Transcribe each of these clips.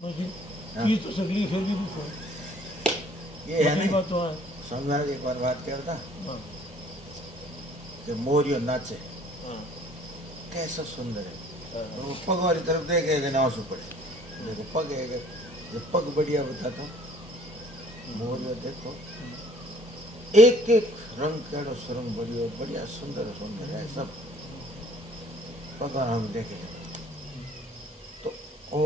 चीज तो सगली फिर भी पूछो। ये है नहीं बात तो है। स्वामी महाराज एक बार बात करता हाँ कि मोरियो नाचे हाँ कैसा सुंदर है, हाँ, तो वो पग वाली तरफ देखे ना आंसू पड़े। देखो पग है, जब पग बढ़िया होता था मोरियो देखो एक एक रंग केड़ो सुरंग बढ़िया बढ़िया सुंदर सुंदर है सब पग हम देखे। तो वो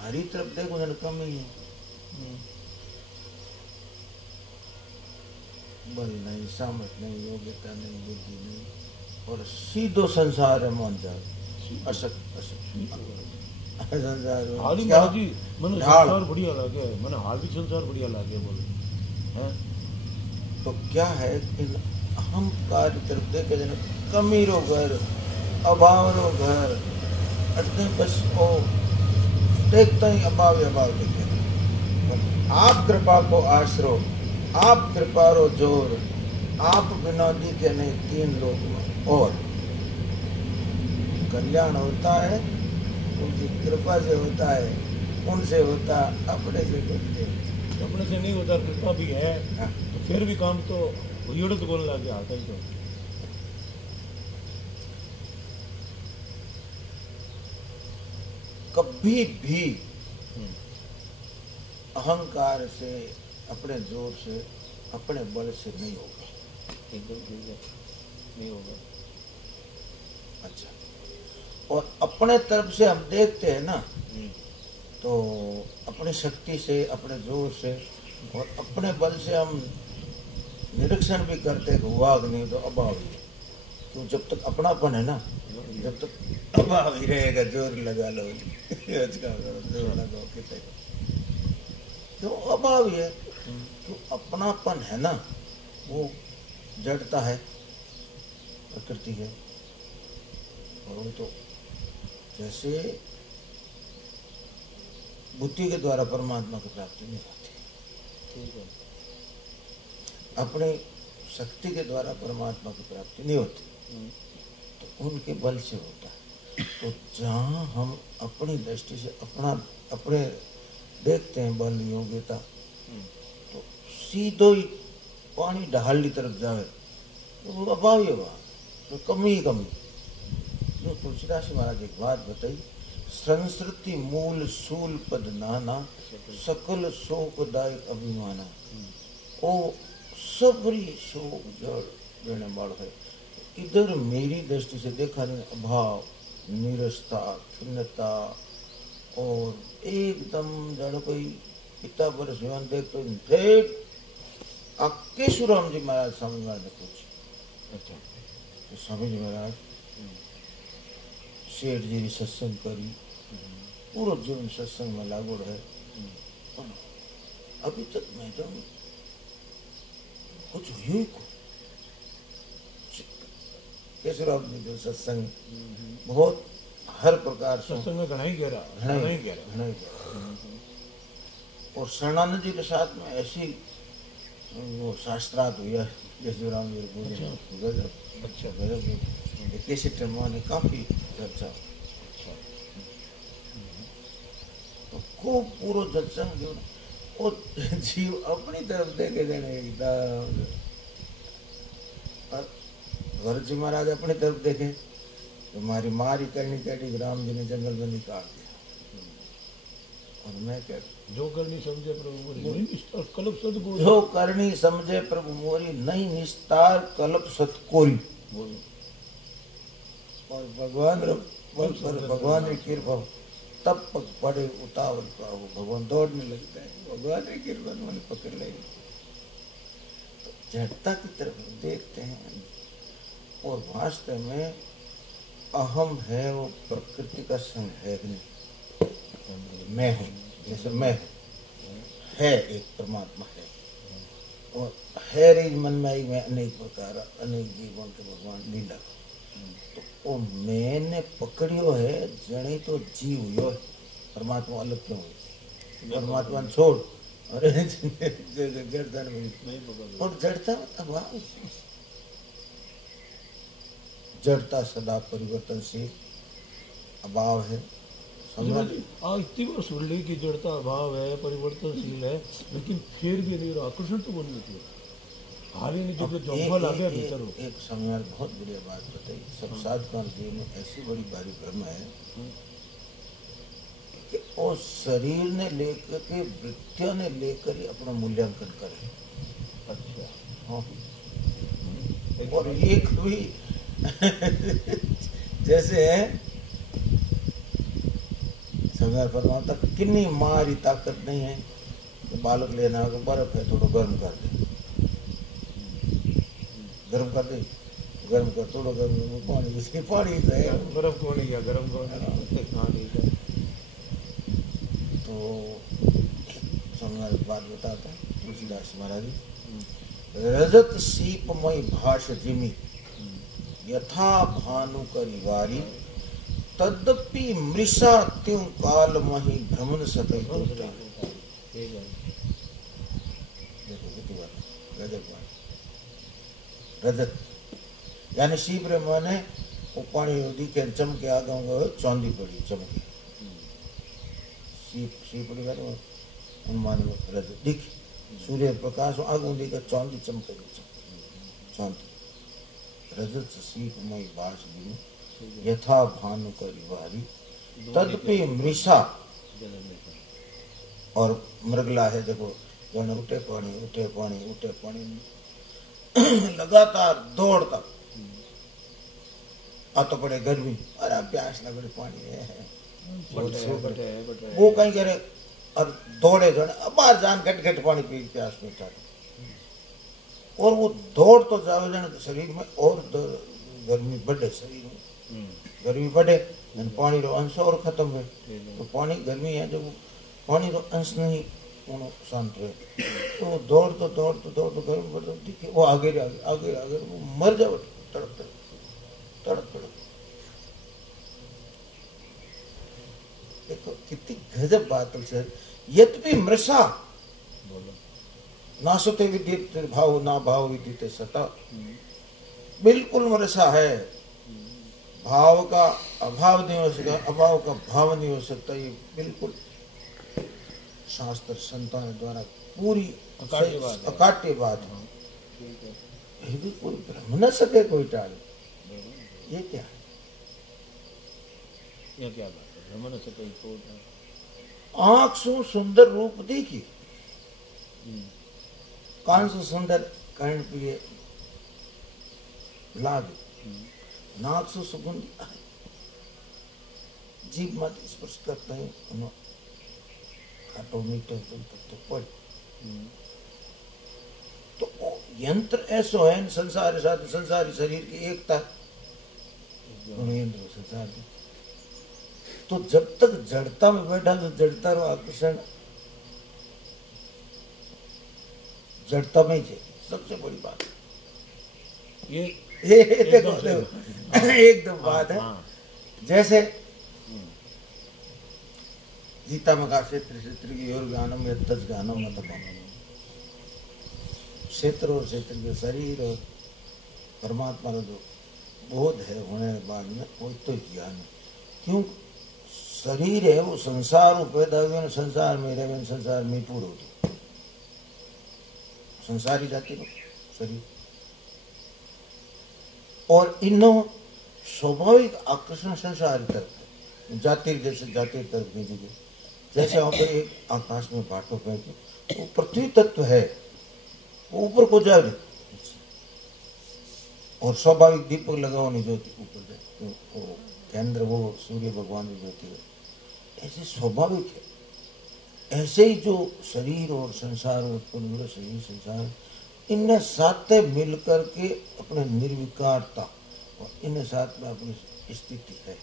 हमारी तरफ देखो ना कम ही है, बल नहीं, सामर्थ्य नहीं, योग्यता नहीं, बुद्धि नहीं, और सीधो संसार है मान जाओ अशक संसार हाल ही क्या महाराज जी मैंने ढाल। संसार बढ़िया लगे, मैंने हाल भी संसार बढ़िया लगे बोले हैं। तो क्या है कि हम कार्य तरफ देखे जन कमी रो घर अभाव रो घर अतने बस वो देखता ही अभाव ही अभाव देखे। आप कृपा को आश्रो, आप कृपा रो जोर, आप बिना दिखे नहीं तीन लोग में और कल्याण होता है उनकी कृपा से होता है, उनसे होता अपने से करते अपने से नहीं होता, कृपा भी है हाँ। तो फिर भी काम तो युड़त बोलने लग गया आता ही तो। कभी भी अहंकार से अपने जोर से अपने बल से नहीं होगा, एकदम ठीक है नहीं होगा। अच्छा और अपने तरफ से हम देखते हैं ना तो अपनी शक्ति से अपने जोर से और अपने बल से हम निरीक्षण भी करते हैं हुआ नहीं तो अभाव ही। क्यों जब तक अपनापन है ना जब तक अभाव ही रहेगा, जोर लगा लो जोर लगाओ कितने तो अभाव ही है। तो अपनापन है ना वो जड़ता है, प्रकृति है, और वो तो जैसे बुद्धि के द्वारा परमात्मा की प्राप्ति नहीं होती, ठीक है अपने शक्ति के द्वारा परमात्मा की प्राप्ति नहीं होती, तो उनके बल से होता है। तो जहाँ हम अपनी दृष्टि से अपने देखते हैं बल योग्यता तो सीधो ही पानी ढाली तरफ जावे तो वो अभाव ही अभाव, तो कमी ही कमी। जो तुलसीदास महाराज एक बात बताई, संस्कृति मूल सूल पद नाना सकल शोकदायक अभिमाना, ओ सबरी शोक जड़ देने वाला है। इधर मेरी दृष्टि से देखा नहीं अभाव नीरसता खिन्नता और एकदम जानो कोई पिता पर जीवन देख तो ठेठ केशुराम जी महाराज स्वामी महाराज ने पूछी। अच्छा तो स्वामी जी महाराज शेठ जी ने सत्संग करी, पूरा जीवन सत्संग में लागू है, अभी तक मैडम कुछ हुई को केशुराम जी जो सत्संग बहुत हर प्रकार से सत्संग में घना ही गहरा और शरणानंद जी के साथ में ऐसी वो शास्त्रार्थ हुआ केशुराम जी गजब अच्छा गजब कैसे ने काफी चर्चा तो खूब पूरा सत्संग जो वो जीव अपनी तरफ देखे देने एकदम भरत जी महाराज अपनी तरफ देखे तो मारी मारी करनी कटी राम जी ने जंगल में निकाल दिया। और मैं क्या जो करनी समझे प्रभु मोरी निस्तार कल्प सतकोरी, जो करनी समझे प्रभु मोरी नहीं निस्तार कल्प सतकोरी। और भगवान की कृपा तब पग पड़े उतावल पाओ, भगवान दौड़ने लगता है, भगवान की कृपा मैंने पकड़ लेगी। तो जड़ता की तरफ देखते हैं और वास्तव में अहम है वो प्रकृति का संग है नहीं, मैं हूँ जैसे मैं है एक परमात्मा है और है रे मन में अनेक प्रकार अनेक जीवों के भगवान लीला। तो वो मैंने पकड़ियो है जने तो जीव हुयो है, परमात्मा अलग क्यों हुई, परमात्मा छोड़ अरे जड़ता नहीं और जड़ता अभाव, जड़ता सदा परिवर्तनशील, अभाव है इतनी बार सुन ली कि जड़ता अभाव है, परिवर्तनशील है, लेकिन फिर भी नहीं रहा, आकर्षण तो बोलने की हाल ही नहीं जब जंगल आ गया भीतर हो। एक समय बहुत बढ़िया बात बताई, सब साधकों जीवन में ऐसी बड़ी भारी भ्रम है कि वो शरीर ने लेकर के वृत्तियों ने लेकर ही अपना मूल्यांकन करे। अच्छा हाँ, और ये कभी जैसे है समय परमात्मा कितनी मारी ताकत नहीं है तो बालक लेना होगा, बर्फ है थोड़ा गर्म कर दे, गर्म कर दे, गर्म कर थोड़ा गर्म पानी, इसकी पानी है बर्फ कौन गया, गर्म कौन गया। तो समय बात बताता तुलसीदास महाराज, रजत सीपमय भाष जिमी यथा भानु करिवारी तदपि मृषा त्यों काल मही भ्रमण सके। देखो कितनी बात, रजत रजत यानी सीप रे माने वो पानी दिखे चमके आगे चांदी पड़ी चमके, सीप अनुमान रजत दिख सूर्य प्रकाश आगू देकर चांदी चमके चांदी। रजत सीपमय बास दिन यथा भानु करिवारी तदपि मृषा, और मृगला है देखो जन उठे पानी उठे पानी उठे पानी लगातार दौड़ता, आ तो पड़े गर्मी, अरे प्यास लग रही पानी है वो कहीं करे और दौड़े जन बाहर जान घट घट पानी पी प्यास मिटा, और वो दौड़ तो जावे जन शरीर में और गर्मी बढ़े, शरीर में गर्मी बढ़े, पानी रो अंश और खत्म हुए, तो पानी गर्मी है जब पानी रो अंश नहीं शांत रहे तो दौड़ तो गर्मी बढ़ दिखे वो आगे वो मर जाओ तड़प तड़प। देखो कितनी गजब बात है सर। यद्यपि मृषा ना सते विदित भाव ना भाव विदित सता, बिल्कुल मृषा है, भाव का अभाव नहीं हो सकता, अभाव का भाव नहीं हो सकता, ये बिल्कुल शास्त्र संतों द्वारा पूरी अकाट्य बात है। ये भी कोई भ्रम न सके कोई टाल, ये क्या है, ये क्या बात है, भ्रम न सके कोई। आंख सु सुंदर रूप देखी, कान से सुंदर कर्ण प्रिय लागे, नाक से सुगंध, जीभ मत स्पर्श करते हैं खाटो मीठो तो पड़, तो यंत्र ऐसा है संसार साथ संसारी शरीर की एकता, यंत्र संसार की, तो जब तक जड़ता में बैठा तो जड़ता रो आकर्षण जड़ता में ही सबसे बड़ी बात ये देखो एकदम बात है। जैसे गीता में कहा क्षेत्र की ओर ज्ञानम यद्दस ज्ञानम मत क्षेत्र और क्षेत्र के शरीर और परमात्मा का जो बोध है होने के बाद में वो तो ज्ञान है। क्यों शरीर है वो संसार पैदा हुए, संसार में रहे, संसार में पूर्ण होती संसारी जाति को शरीर, और इनो स्वाभाविक आकर्षण संसार तरफ जाति जैसे जाति तरफ भेजेंगे। जैसे वहाँ पे एक आकाश में बाटो फेंके, वो पृथ्वी तत्व है, वो ऊपर को जा रही, और स्वाभाविक दीपक लगा होने ज्योति ऊपर जाए, वो केंद्र वो सूर्य भगवान की ज्योति है, ऐसे स्वाभाविक है। ऐसे ही जो शरीर और संसार उत्पन्न हुए शरीर संसार, इनने साथ मिलकर के अपने निर्विकारता और इनने साथ में अपनी स्थिति है।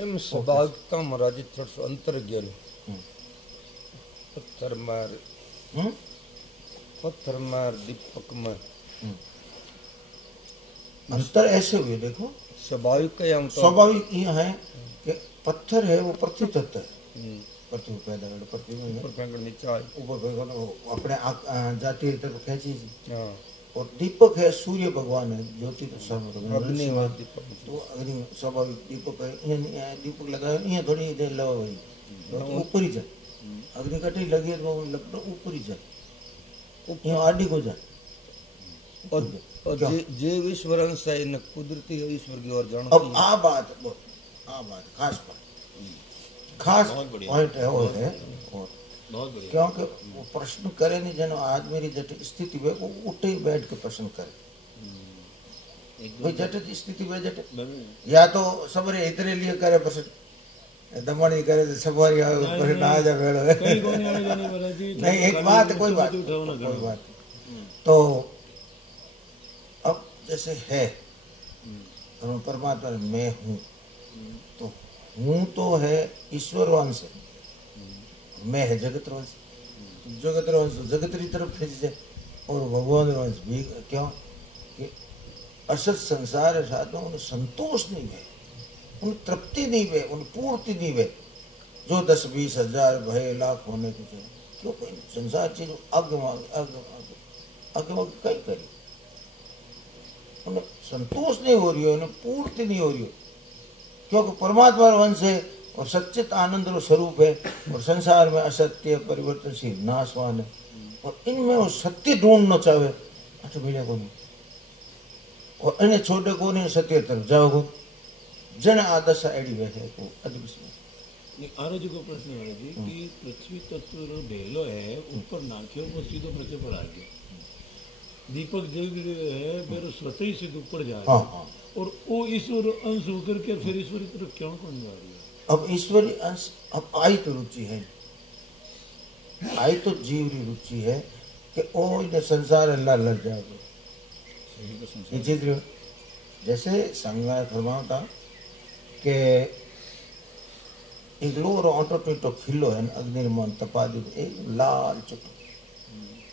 एम स्वाभाविकता महाराज थोड़ा सा अंतर ज्ञान पत्थर मार दीपक मार अंतर ऐसे हुए। देखो स्वाभाविक का स्वाभाविक यह है कि पत्थर है वो पृथ्वी तत्व है, पृथ्वी पैदा कर पृथ्वी में ऊपर फेंकने अपने जाति तरफ खींची, और दीपक है सूर्य भगवान है, ज्योति तो सब अग्नि में दीपक। तो अग्नि स्वाभाविक दीपक है। यहाँ दीपक लगाए यहाँ थोड़ी देर लगा भाई तो ऊपर ही जाए, अग्नि कटी लगी है तो लगता ऊपर ही जाए, यहाँ आदि को जाए। और जीव ईश्वर अंश है, न कुदरती है ईश्वर की ओर जानो। अब आ बात खास पॉइंट है वो है। और क्योंकि वो प्रश्न करे नहीं, जनो आज मेरी जटिल स्थिति में वो उठे ही बैठ के प्रश्न करे। भाई जटिल स्थिति में जटिल या तो सबरे इतने लिए करे प्रश्न, दमन ही करे तो सवारी प्रश्न आ जा बेड़ो नहीं। एक बात कोई बात तो अब जैसे है परमात्मा मैं हूँ, तो हूँ तो है ईश्वर वंश, मैं है जगत वंश। जगत वंश जगत की तरफ खींच जाए और भगवान वंश भी क्यों कि असत संसार है साथ में उन्हें संतोष नहीं है, उन्हें तृप्ति नहीं है, उन्हें पूर्ति नहीं है। जो 10-20 हजार भय लाख होने के चाहिए क्यों कोई संसार चीज आगे कहीं करी उन्हें संतोष नहीं हो रही है, उन्हें पूर्ति नहीं हो रही है, क्योंकि परमात्मा वंश है और सच्चित आनंद स्वरूप है और संसार में असत्य परिवर्तनशील नाशवान है और इनमें वो सत्य ढूंढना चाहे अच्छा मिले को नहीं और इन्हें छोटे को नहीं सत्य तरफ जाओगे जन आदर्श एडी वे है तो आरोजी को प्रश्न है जी कि पृथ्वी तत्व ढेलो है ऊपर नाख्यो वो सीधो पृथ्वी पर आ गया, दीपक जल है मेरे स्वतः ही सीधे ऊपर जा रहा है और वो ईश्वर अंश होकर के फिर ईश्वरी तरफ क्यों कौन जा रही है? अब ईश्वरी अंश अब आई तो रुचि है, आई तो जीव की रुचि है कि ओ इन्हें संसार अल्लाह लग जाएगा। ये चीज जैसे संज्ञा फरमाता कि एक लोर ऑटो टीटो खिलो है अग्निर्मन तपादी एक लाल चुप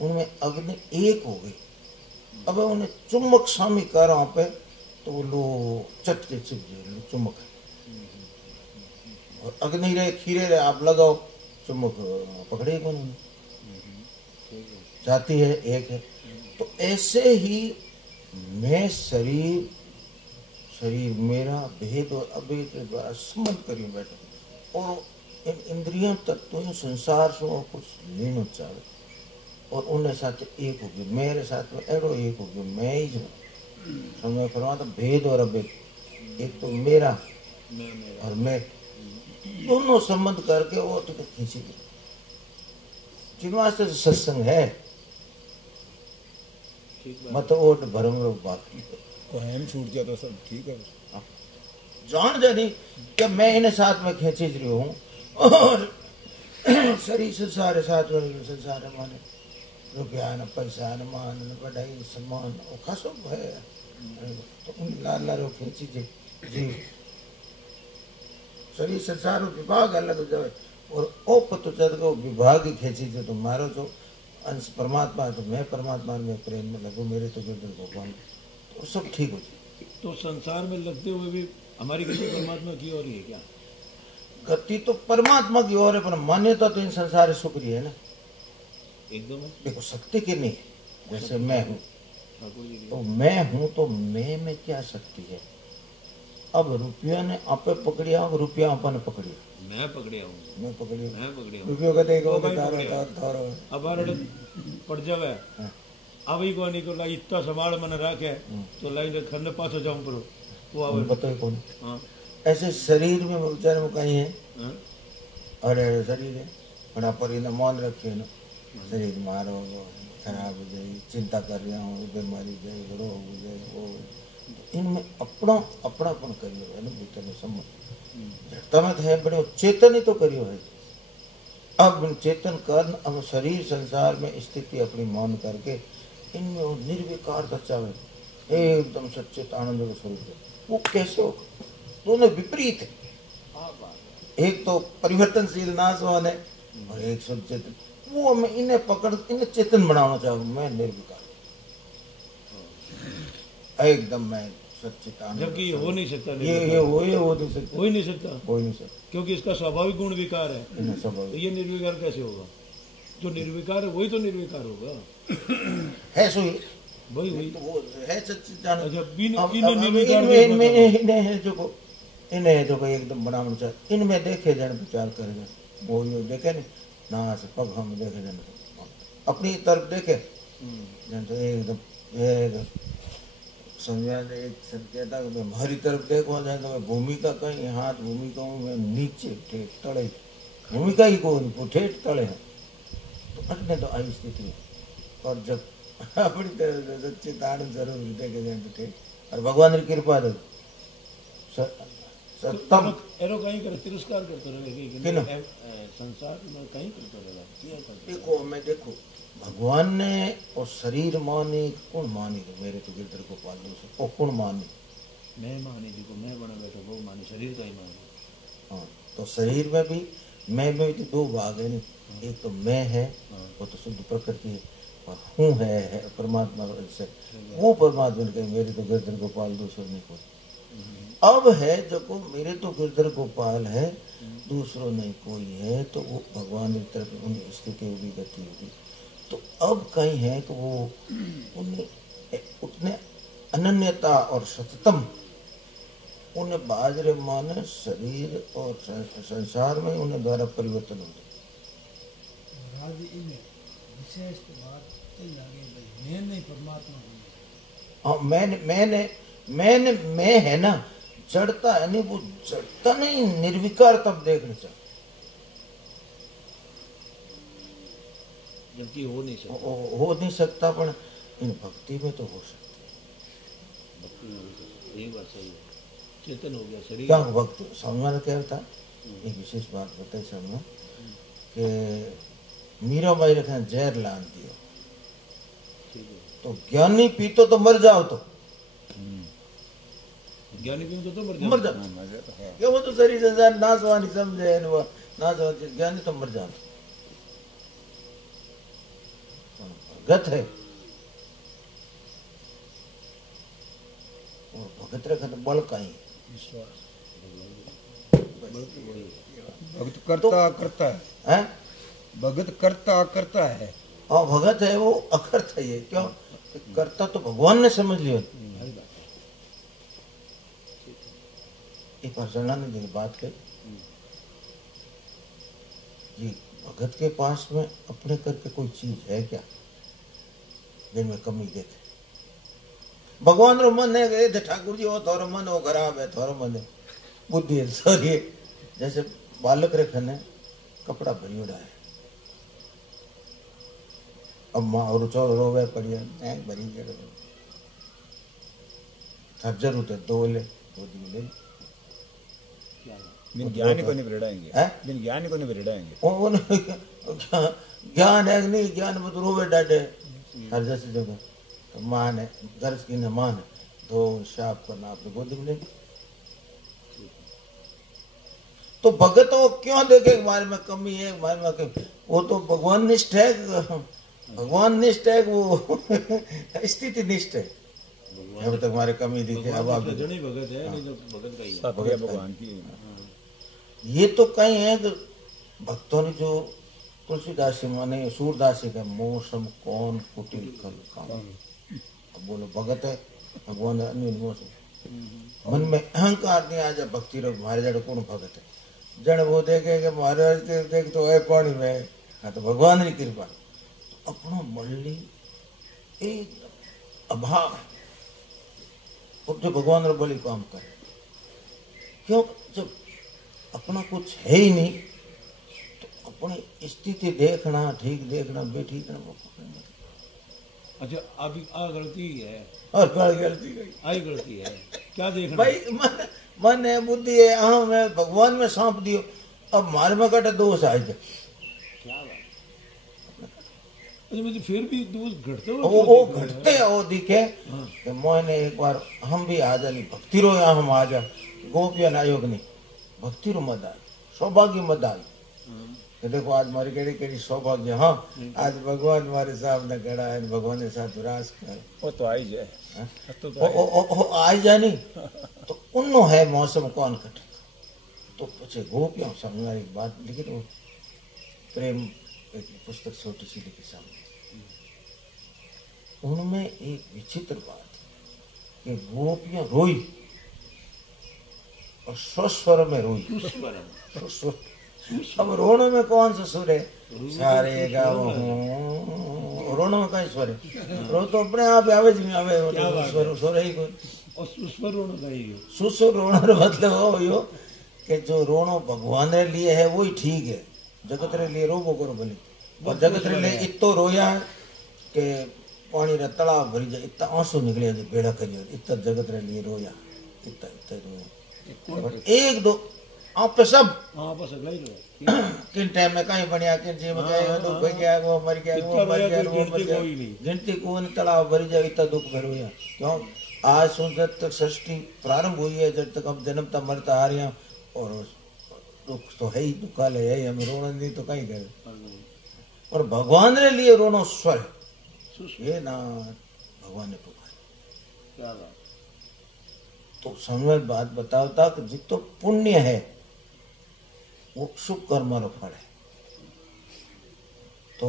उनमें अग्नि एक हो गई। अब उन्हें चुम्बक शामी कर वहां पे तो वो लो चट के चिप जाए चुम्बक और अग्नि रहे खीरे रहे आप लगाओ चुम्बक पकड़े कौन जाती है एक है। तो ऐसे ही मैं शरीर मेरा भेद और अभेद के द्वारा संबंध करी बैठे और इन इंद्रियों तत्वों संसार से कुछ लेना चाहे और उन्हें साथ एक होगी, मेरे साथ में एरो एक होगी, मैं ही जो समय फरमा तो भेद और अभेद एक तो मेरा और मैं दोनों संबंध करके वो तो खींची गई जिन वास्ते सत्संग है मत ओट भरम रो बाकी हम छूट गया तो सब ठीक है। जान जानी कि मैं इन्हें साथ में खींची रही हूँ और शरीर संसार साथ में संसार माने रुपया न पैसा न मान न बढ़ाई सम्मान वो खासो है तो उन लाल लाल खींची जी शरीर संसार विभाग अलग हो जाए और ओ पतो चल को विभाग ही खींची जो तो मारो जो अंश परमात्मा है तो मैं परमात्मा में प्रेम में लगू मेरे तो गिरधर भगवान तो सब ठीक हो जाए। तो संसार में लगते हुए भी हमारी गति परमात्मा की ओर ही है क्या? गति तो परमात्मा की ओर है पर मान्यता तो इन संसार सुक्रिय है ना एकदम देखो शक्ति की नहीं है। जैसे मैं हूँ तो मैं हूँ तो मैं में क्या शक्ति है। अब रुपया ने आपे पकड़िया रुपया अपन पकड़िया मैं पकड़िया हूँ मैं पकड़िया रुपया का देखो अब पड़ जावे अब ही कोनी को लाई इतना संभाल मन रखे तो लाई खंड पासो जाऊं पड़ो वो आवे बताए कौन ऐसे शरीर में विचार में कहीं है अरे शरीर है बड़ा पर इन्हें मान रखे ना शरीर मारो खराब हो जाए चिंता कर रहा हूँ बीमारी जाए रोग हो जाए वो इनमें अपनापन करियो है ना भीतर में समझ तमें है बड़े चेतन ही तो करियो है। अब चेतन कर अब शरीर संसार में स्थिति अपनी मौन करके इनमें वो निर्विकार दर्शावे एकदम सच्चित आनंद का स्वरूप है। वो कैसे हो दोनों विपरीत है, एक तो परिवर्तनशील नाशवान है और एक शुद्ध चेतन। वो मैं इन्हें पकड़ इन्हें चेतन बनाना चाहूँ मैं निर्विकार एकदम मैं सच्चित आनंद जबकि ये हो नहीं सकता ये हो नहीं सकता हो ही नहीं सकता हो ही नहीं सकता क्योंकि इसका स्वाभाविक गुण विकार है तो ये निर्विकार कैसे होगा? जो निर्विकार है वही तो निर्विकार होगा है सो वही तो वो है सच्चिदानंद। अच्छा, बिन- अब इन निर्विकार इनमें देखना इनमें इन्हें है जो को इन्हें है जो को एकदम बड़ा विचार इनमें देखे जन विचार करेगा वो यो देखे नहीं ना से पग हम देखे जन अपनी तरफ देखे जन तो एकदम एक समझा दे एक कहता है मैं हमारी तरफ देखो जाए तो मैं भूमिका कहीं हाथ भूमिका हूँ मैं नीचे ठेठ तड़े भूमिका ही को ठेठ तड़े है तो अन्य तो आई स्थिति और जब अपनी तरफ से सच्चिदानंद जरूर देखे जाए तो ठेठ और भगवान की कृपा दो सत्तम एरो कहीं करे तिरस्कार करते रहे किनो? संसार में कहीं करते रहेगा क्या करते देखो मैं देखो भगवान ने और शरीर माने कौन मानी तो मेरे तो गिरधर को पाल दो और कौन मानी मैं मानी जी को मैं बना बैठा वो मानी शरीर का ही मानी हाँ तो शरीर में भी मैं में तो दो भाग है नहीं एक तो मैं है वो तो शुद्ध प्रकृति है और हूँ है परमात्मा से वो परमात्मा ने कहे मेरे तो गिरधर गोपाल दूसरों नहीं कोई अब है जो को मेरे तो गिरधर गोपाल है दूसरों नहीं कोई है तो वो भगवान की तरफ उनकी स्थिति होगी गति होगी तो अब कहीं है कि वो उन्हें उतने अनन्यता और सततम उन्हें बाजरे माने शरीर और संसार में उन्हें द्वारा परिवर्तन होते राज इन्हें विशेष बात लगे भाई मैं नहीं परमात्मा हूँ। हाँ मैंने मैं है ना जड़ता है नहीं वो जड़ता नहीं निर्विकार तब देखना चाहिए जबकि हो नहीं सकता हो नहीं सकता पर इन भक्ति में तो हो सकती है भक्ति में हो सकता यही बात सही है चेतन हो गया शरीर क्या भक्ति स्वामी ने क्या था एक विशेष बात बताई स्वामी कि मीराबाई रखना जहर लान दियो ठीक है तो ज्ञानी पीतो तो मर जाओ तो ज्ञानी भी तो मर जाओ क्या वो तो शरीर संसार नाशवानी समझे नाशवानी ज्ञानी तो मर जाओ गत है और भगत रखा तो बल का ही विश्वास भगत करता करता है है भगत करता करता है और भगत है वो अकर्त है ये क्यों करता तो भगवान ने समझ लिया एक बार जनानंद जी की बात कही ये भगत के पास में अपने करके कोई चीज है क्या जिनमें कमी देखे भगवान रो मन है गए ठाकुर जी वो थोड़ा मन वो खराब है थोड़ा मन है बुद्धि है सॉरी जैसे बालक रे खने कपड़ा भरियोड़ा है अब माँ और चौर रोवे पड़ी है भरी गए थक जरूरत है दो ले गोदी में ले बिन ज्ञानी को नहीं बिरड़ाएंगे हैं? बिन ज्ञानी को नहीं बिरड़ाएंगे ज्ञान है नहीं ज्ञान में तो रोवे डाटे हर जैसी जगह तो मान है गर्ज की न मान है धो साफ करना आपने गोदी में ले तो भगत वो क्यों देखे हमारे में कमी है हमारे में कमी वो तो भगवान निष्ठ है भगवान निष्ठ है वो स्थिति निष्ठ है अब तक हमारे कमी दिखे अब आप जड़ी भगत है नहीं तो भगत का ही है सात्विक भगवान की ये तो कहीं है कि भक्तों ने जो तुलसीदास जी माने सूरदास जी का मौसम कौन कुटिल कल काम अब बोलो भगत है भगवान अन्य मौसम मन में अहंकार नहीं आ जाए भक्ति रो हमारे जड़ कौन भगत है जड़ वो देखे कि महाराज के देख तो है पानी में हाँ तो भगवान की कृपा तो अपना मल्ली एक अभाव और जो भगवान रो बलि काम करे क्यों जब अपना कुछ है ही नहीं तो अपनी स्थिति देखना ठीक देखना बेठीक ना वो अच्छा अभी आ गलती है और क्या गलती गई आई गलती है क्या देखना भाई मन है बुद्धि है अहम है भगवान में सौंप दियो अब मार में कटे दोष आ जाए क्या बात अच्छा मुझे फिर भी दोस्त घटते वो घटते वो दिखे कि मोने एक बार हम भी आ जानी भक्ति रो यहाँ हम आ जा गोपियन आयोग नहीं भक्ति रो मद आई सौभाग्य मद आई कि देखो आज मारी केड़ी केड़ी सौभाग्य हाँ आज भगवान हमारे सामने खड़ा है भगवान के साथ विराज करे वो तो आई जाए ओ आई जानी तो उन्नो है मौसम कौन कटे तो पछे गोपियों सामने एक बात लिखी तो प्रेम एक पुस्तक छोटी सी लिखी सामने उनमें एक विचित्र बात कि गोपियां रोई और स्वस्वर में रोई। स्वस्वर। अब रोने में कौन सा सुर है? सारे गाओ रोने में कहीं स्वर है? रो तो अपने आप आवे जी आवे, स्वर स्वर ही कोई। और सुस्वर रोना चाहिए। सुसुर रोना मतलब हो यो कि जो रोनो भगवान रे लिए है वही ठीक है, जगत रे लिए रोबो करो भले। और जगत रे लिए इतो रोया कि पानी रे तालाब भरी जाए, इतना आंसू निकले जो बेड़ा करियो, इतना जगत रे लिए रोया, इतना इतना रोया। और एक दो आप पे सब हाँ बस अगला ही रो। किन टाइम में कहीं बढ़िया किन जी में गए दुख हो गया, वो मर गया, वो मर गया, वो मर गया, गिनती को नहीं तालाब भरी जाए, इतना दुख में रोया। क्यों? आज सुन जब तक सृष्टि प्रारंभ हुई है, जब तक हम जन्मता मरता आ रहे हैं, और दुख तो है ही, दुख काले है ही, हमें रोना नहीं तो कहीं करे। और भगवान ने लिए रोनो स्वर, ये ना भगवान ने पुकारा। क्या बात। तो समय बात बताता कि जितो पुण्य है वो शुभ कर्म रो फल है। तो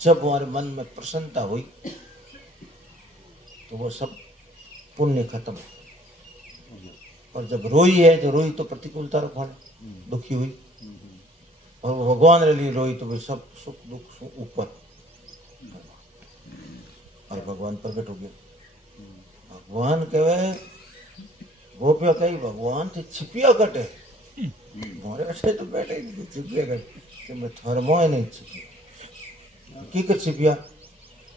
जब हमारे मन में प्रसन्नता हुई तो वो सब पुण्य खत्म। और जब रोई है तो रोई तो प्रतिकूलता रो फल, दुखी हुई, और वो भगवान के लिए रोई तो भाई सब सुख दुख ऊपर, और भगवान प्रकट हो गया। भगवान कहे गोपिया कही भगवान थे छिपिया कटे, मोरे ऐसे तो बैठे ही छिपिया कटे कि मैं थर्मो ही नहीं छिपिया। की कर छिपिया?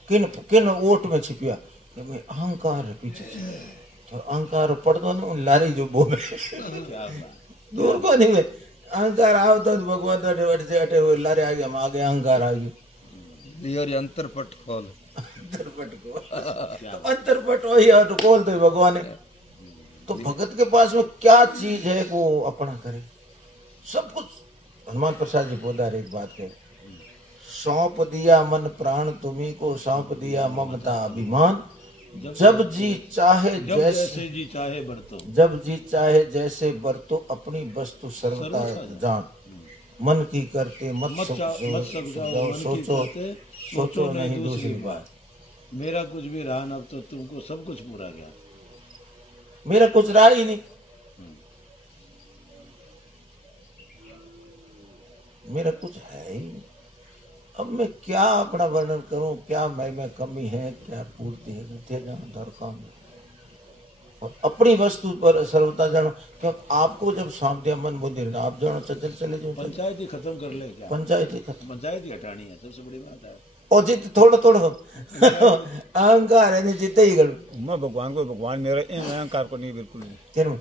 किन किन ओट में छिपिया? कि मैं अहंकार है पीछे छिपिया। तो अहंकार पड़ दो ना लारी जो बोले दूर को नहीं, अहंकार आओ तो भगवान अटे अटे हुए लारे आ गया, हम आगे अहंकार आ गई। और अंतरपट खोल, अंतरपट को अंतरपट वही तो खोल दे भगवान ने। तो भगत के पास में क्या चीज है वो अपना करे सब कुछ। हनुमान प्रसाद जी पोदार एक बात कहे, सौंप दिया मन प्राण तुम्ही को, सौंप दिया ममता अभिमान, जब जी चाहे जैसे जी चाहे बरतो, जब जी चाहे जैसे बरतो, अपनी वस्तु सर्वथा जान, मन की करते मत समझाओ, सोचो सोचो नहीं दूसरी बात। मेरा कुछ भी रहा न, अब तो तुमको सब कुछ पूरा गया। मेरा कुछ रहा ही नहीं, मेरा कुछ है ही नहीं। अब मैं क्या अपना वर्णन करूं, क्या मैं कमी है, क्या पूर्ति है, काम। और अपनी वस्तु पर सर्वता जानो, क्यों आपको जब सौंप दिया मन बुद्धि, आप जानो चल चले जाओ। पंचायत ही खत्म कर ले क्या? पंचायत ही खत्म, पंचायत ही हटानी है, सबसे बड़ी बात है। और जित थोड़ा थोड़ा अहंकार है नहीं, जिते ही कर मैं भगवान को भगवान मेरा अहंकार को नहीं, बिल्कुल नहीं।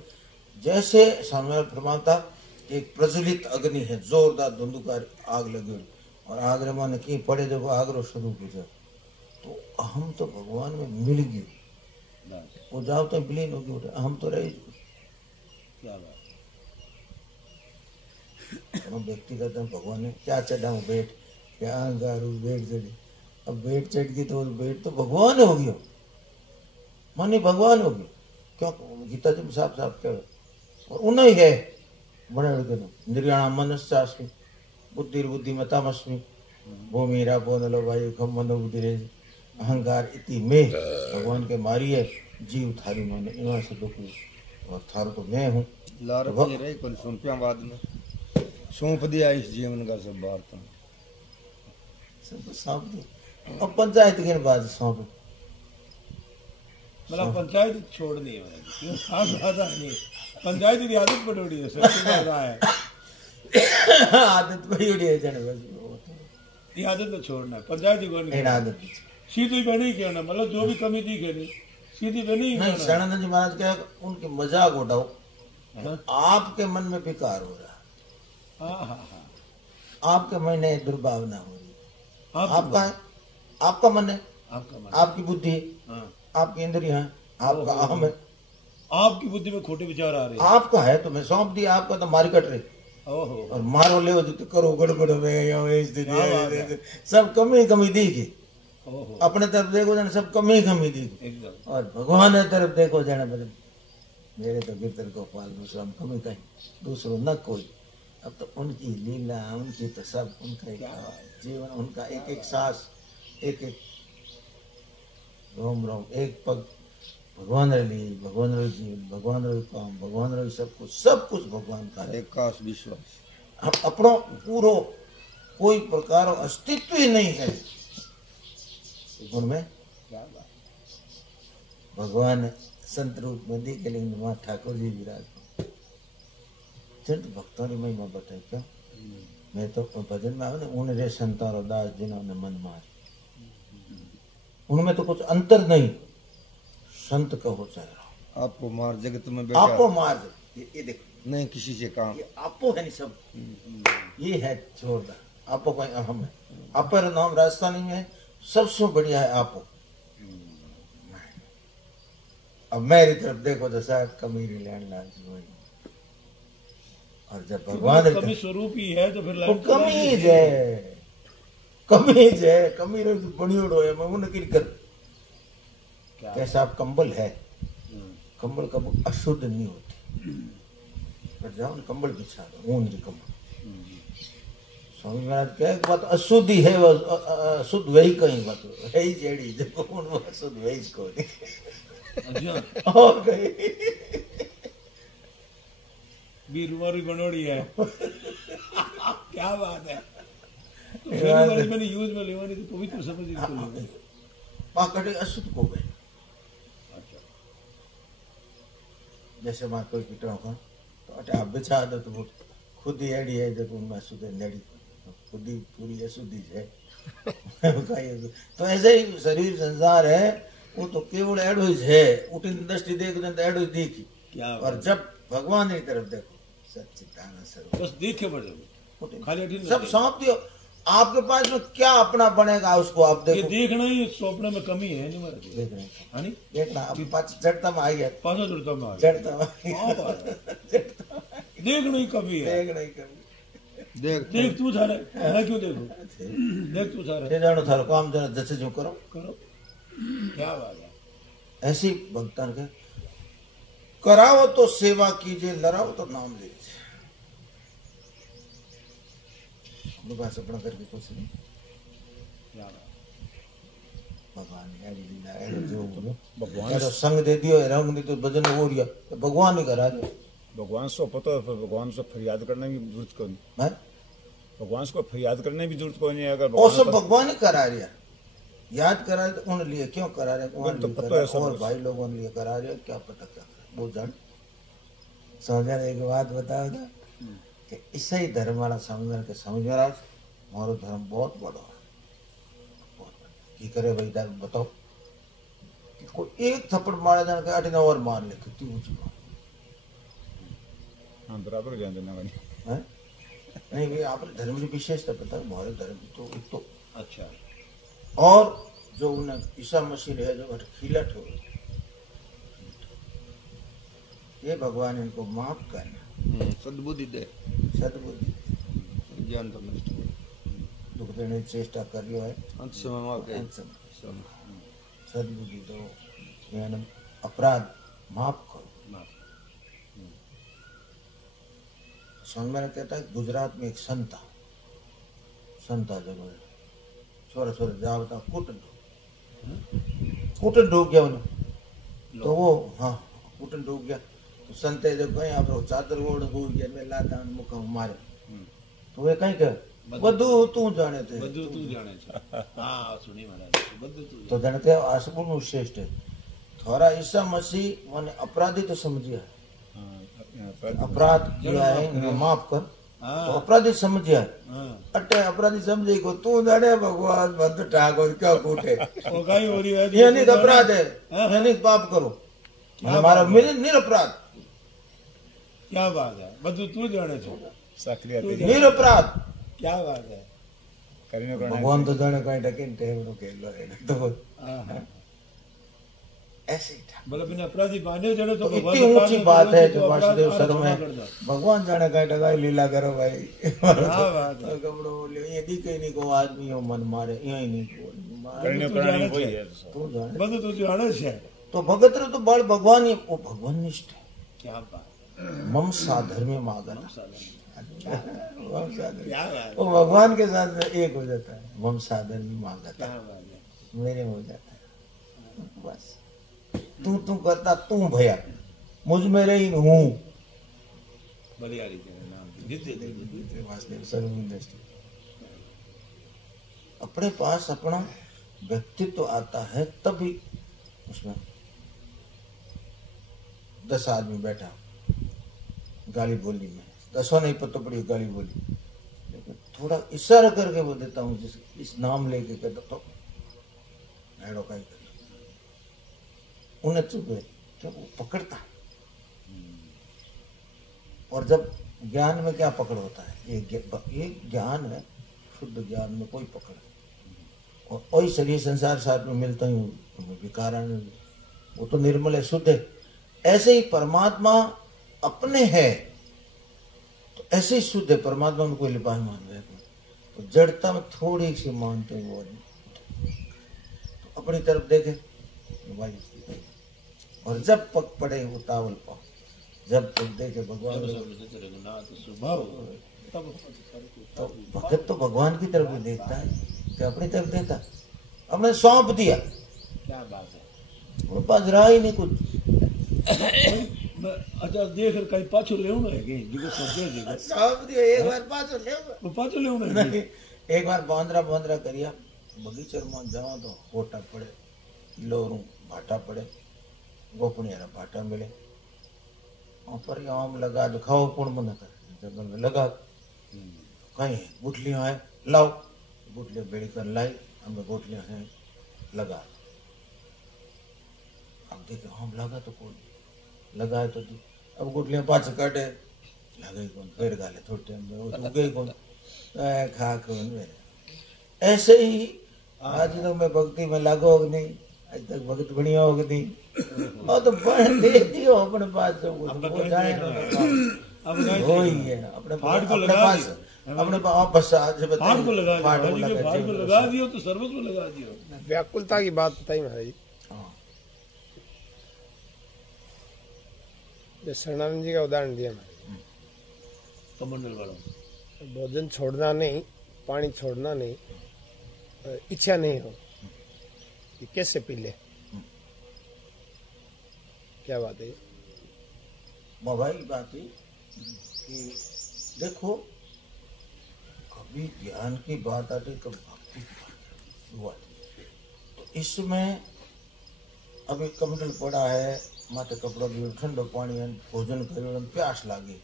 जैसे समय फरमाता एक प्रज्वलित अग्नि है, जोरदार धुंधुकार आग लगी, और आग रे माने की पड़े जब आग रो शुरू हो जाए, तो हम तो भगवान में मिल गए, वो जाओ तो विलीन हो गए, हम तो रहे। क्या बात। व्यक्तिगत भगवान ने क्या चढ़ाऊ बैठ, क्या अहंकार बैठ चढ़ी, अब बैठ चढ़ गई तो बैठ तो भगवान हो गया, मानी भगवान हो गया। क्यों? गीता जी में साफ साफ कह, और उन्हें है बड़े निर्याण मनस्मी बुद्धि बुद्धिमतामस्मी भूमिरा बोधलो वायु खम मनो बुद्धि रे, अहंकार इति में भगवान के मारी है, जीव थारी मैंने इन्हों से दुखी, और थारो तो मैं हूँ। लार रहे कौन सुनपिया बाद में सौंप दिया इस जीवन का सब वार्ता, सब सौंप दिया। अब पंचायत के बाद सौंप, मतलब पंचायत छोड़नी है, खास बात नहीं, पंचायत की आदत पड़ोड़ी है, सबसे ज्यादा है आदत पड़ी है जन, बस ये आदत तो छोड़ना है, पंचायत ही करनी है। आदत सीधी पे नहीं क्यों ना, मतलब जो भी कमी दिखे नहीं, सीधी पे नहीं। शरणानंद जी महाराज क्या उनके मजाक उठाओ, आपके मन में विकार हो रहा, आपके मन में दुर्भावना हो रही, आपका है, आपका मन है, आपकी बुद्धि है, आपकी इंद्रियां हैं, आपका अहम है, आपकी बुद्धि में खोटे विचार आ रहे हैं। आपका है तो मैं सौंप दिया, आपका तो मारी कट रही, और मारो ले तो करो गड़बड़ में सब कमी कमी दिखी, अपने तरफ देखो जाने सब कमी कमी दिखी, और भगवान की तरफ देखो जाने मतलब मेरे तो गिरधर गोपाल दूसरा कमी कहीं, दूसरों न कोई। अब तो उनकी लीला, उनकी तो सब, उनका एक जीवन, उनका एक एक सांस, एक एक रोम रोम एक पग भगवान रे लिए, भगवान रे जीवन, भगवान रे काम, भगवान रे सब कुछ भगवान का है। एकाश विश्वास हम अपनो पूरो कोई प्रकार अस्तित्व ही नहीं है उनमें। भगवान संत रूप में दी के लिए वहां ठाकुर जी विराज संत भक्तों की महिमा बताई क्या। मैं तो भजन में आवे ना, उन रे संतारो दास जिन्होंने मन मार, उनमें तो कुछ अंतर नहीं। संत कहो चाहे आपको मार जगत में बैठा, आपो मार, ये देखो नहीं किसी से काम, ये आपो है नहीं सब, ये है जोरदार। आपो कोई अहम है, आपो नाम राजस्थानी में सबसे बढ़िया है आपो। अब मेरी तरफ देखो तो शायद कमीरी लैंड लाजी हुई, और जब भगवान कमी स्वरूप ही है तो फिर तो कमीज है, कमीज है, कमीर बनियोड़ो है। मैं उन्हें की कर कैसा आप कंबल है, कंबल कब अशुद्ध नहीं होती, पर जाओ कंबल बिछा दो, ऊन की कंबल। स्वामी महाराज कहे बात अशुद्धि है, वो अशुद्ध वही कहीं बात है ही जेड़ी जब उन अशुद्ध वही को और कहीं बीरवारी बनोड़ी है। क्या बात है। तो फिर मैंने यूज में लेवानी तो पवित्र समझ इसको पाकड़े अशुद्ध को गए। जैसे मां कोई पिटो का तो अटे आप बिछा दो तो वो खुद ही एडी है, जब उनमें अशुद्ध नेड़ी खुद ही पूरी अशुद्धि है। तो ऐसे ही शरीर संसार है, वो तो केवल एडो ही है। उठी दृष्टि देखो तो एडो ही देखी, और जब भगवान की तरफ देखो सच्चिदानंद स्वरूप, बस देखे बड़े खाली सब सौंप दियो। आपके पास में क्या अपना बनेगा उसको आप देखो। ये देखना ही सौंपने में कमी है नहीं मारे, देखना देखना अभी पाँच जड़ता में आई है, पाँचों जड़ता में जड़ता में देखना ही कमी है, देखना ही कमी। देख तू थारे, मैं क्यों देखूं, देख तू थारे, जानो थारो काम जरा जैसे जो करो करो। क्या बात है। ऐसी भक्तन के कराओ तो सेवा कीजिए, लड़ाओ तो नाम लीजिए। बस अपना करके कुछ नहीं, भगवान ने लीला जो भगवान संग दे दियो, रंग दे तो भजन हो रहा तो भगवान ही करा दे। भगवान से पता है, भगवान से फरियाद करने की जरूरत क्यों नहीं, भगवान को फरियाद करने की जरूरत क्यों नहीं। अगर वो सब भगवान ही करा रहा, याद करा रहे उन लिए क्यों करा रहे, और भाई लोगों लिए करा रहे, क्या पता क्या वो जान। समझा एक बात बताओ था कि ईसाई धर्म वाला समझ के समझ रहा हमारा धर्म बहुत बड़ा है, की करे भाई धर्म बताओ कि कोई एक थप्पड़ मारे जाने के 8 और मार ले, कितनी ऊंची बात। हाँ बराबर ध्यान देना वाली है नहीं भाई, आप धर्म की विशेषता पता है हमारे धर्म की तो अच्छा। और जो उन्हें ईसा मसीह है जो खिला ठो, ये भगवान इनको माफ करना, सद्बुद्धि दे, सद्बुद्धि ज्ञान तो नष्ट दुख देने की चेष्टा कर रही है, अंत समय में सद्बुद्धि दो, यानी अपराध माफ करो। स्वामी महाराज कहता है गुजरात में एक संता जगह छोरा छोरा जाओ था कुटन डूब गया उन्हें, तो वो हाँ कुटन डूब गया तो संते जब कहीं आप चादर ओढ़ हो गया मैं लाता मुख मारे, तो वे कहीं कह बधु तू जाने थे, बधु तू जाने थे। हाँ सुनी महाराज, बधु तू तो जानते हो आसपुर श्रेष्ठ है थोड़ा ईसा मसीह मैंने अपराधी तो समझिया है, अपराध किया है माफ कर, तो अपराधी समझिया है, अटे अपराधी समझे को तू जाने भगवान बंद ठाकुर क्या कूटे ये नहीं अपराध है, ये नहीं पाप करो, हमारा मेरे निरपराध। क्या बात है, बधु तू जाने थे निरपराध, क्या बात है। भगवान तो जाने कहीं डकेन तो ऐसे ही था, मतलब बिना अपराधी बांधे जाने तो इतनी ऊंची बात है जो वासुदेव सर में भगवान जाने कहीं डकाई लीला करो भाई। कपड़ो ये दी कहीं नहीं को आदमी हो मन मारे यही नहीं तू जाने तू जाने से तो भगत तो बड़ भगवान ही वो भगवान निष्ठ है। क्या बात, मम साधर में मागना, वो भगवान के साथ में एक हो जाता है, मम साधर में मांगता मेरे हो जाता है। बस तू करता तू भैया मुझ में रही हूँ बलियारी के नाम नित्य वासुदेव सर्वभूत दृष्टि। अपने पास अपना व्यक्तित्व आता है तभी उसमें 10 आदमी बैठा गाली बोली में 10 नहीं पता पड़ी गाली बोली, लेकिन थोड़ा इशारा करके वो देता हूँ जिस इस नाम लेके कहता तो हेड़ो का ही करिए उन्हें चुप है क्या वो पकड़ता। और जब ज्ञान में क्या पकड़ होता है, ये ज्ञान है, शुद्ध ज्ञान में कोई पकड़, और वही शरीर संसार साथ में मिलता ही विकार वो तो निर्मल है, शुद्ध है। ऐसे ही परमात्मा अपने है तो ऐसे ही शुद्ध है, परमात्मा में कोई लिपास मान रहे तो जड़ता में थोड़ी सी मानते हैं वो तो अपनी तरफ देखे और जब पक पड़े वो तावल पाओ, जब तक देखे भगवान तो भगत तो भगवान की तरफ भी देखता है कि अपनी तरफ देता, हमने सौंप दिया, क्या बात है, वो पास रहा ही नहीं कुछ। अच्छा देख कहीं पाछो ले है कि सौंप दिया, एक बार पाछो ले नहीं एक बार बांद्रा करिया बगीचे में जाओ तो होटा पड़े लोरू भाटा पड़े गोपनिया भाटा मिले पर आम लगा जो खाओ पुण मन कर जंगल में लगा कहीं गुठलियां है लाओ, गुठलियां बेड़ी कर लाई, हमें गुठलियां हैं लगा, अब देखे आम लगा तो कौन लगाए तो दी, अब गुठलियां पाछ काटे लगे कौन फिर गाले थोड़े टाइम में वो गई कौन खा कौन मेरे। ऐसे ही आज तो मैं भक्ति में लागो नहीं, आज तक भक्त बढ़िया होगी नहीं और तो बन दे दियो अपने पास सब कुछ हो जाए अब हो ही है अपने पास अपने पास बस आज फाड़ को लगा दियो तो सर्वस्व में लगा दियो। व्याकुलता की बात बताई महाराज, जो शरणानंद जी का उदाहरण दिया महाराज, कमंडल वालों भोजन छोड़ना नहीं, पानी छोड़ना नहीं, इच्छा नहीं हो कि कैसे पी ले, क्या बात है मोबाइल बात है कि देखो कभी ज्ञान की बात आती कभी भक्ति की बात आती, तो इसमें अभी कमंडल पड़ा है माथे कपड़ा भी ठंडो पानी है भोजन करो प्यास लागे,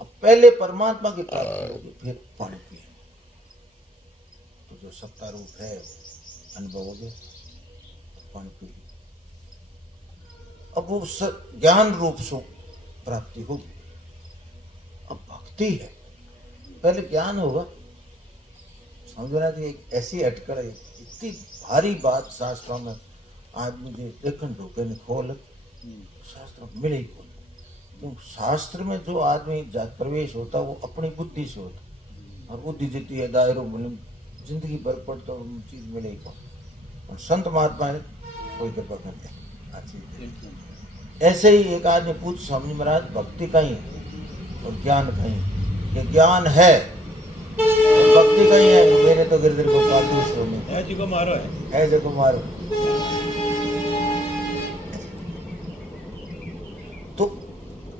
अब पहले परमात्मा की प्राप्ति होगी फिर पानी पिए, तो जो सत्ता रूप है अनुभव हो गया पानी पी ली, अब वो ज्ञान रूप से प्राप्ति होगी। अब भक्ति है पहले ज्ञान होगा, समझना कि एक ऐसी अटकड़ है इतनी भारी बात शास्त्रों में आदमी जो देखन ढोके ने खोल शास्त्र मिले ही खोल, क्योंकि शास्त्र में जो आदमी प्रवेश होता वो अपनी बुद्धि से होता, और बुद्धि जितनी है दायरो जिंदगी भर पर तो चीज मिले ही कौन, और संत महात्मा है कोई कृपा कर दे। ऐसे ही एक आदमी पूछ स्वामी महाराज भक्ति कहीं है और ज्ञान कहीं है, कि ज्ञान है और भक्ति कहीं है, मेरे तो गिरधर गोपाल दूसरों में है जो मारो है जो मारो। तो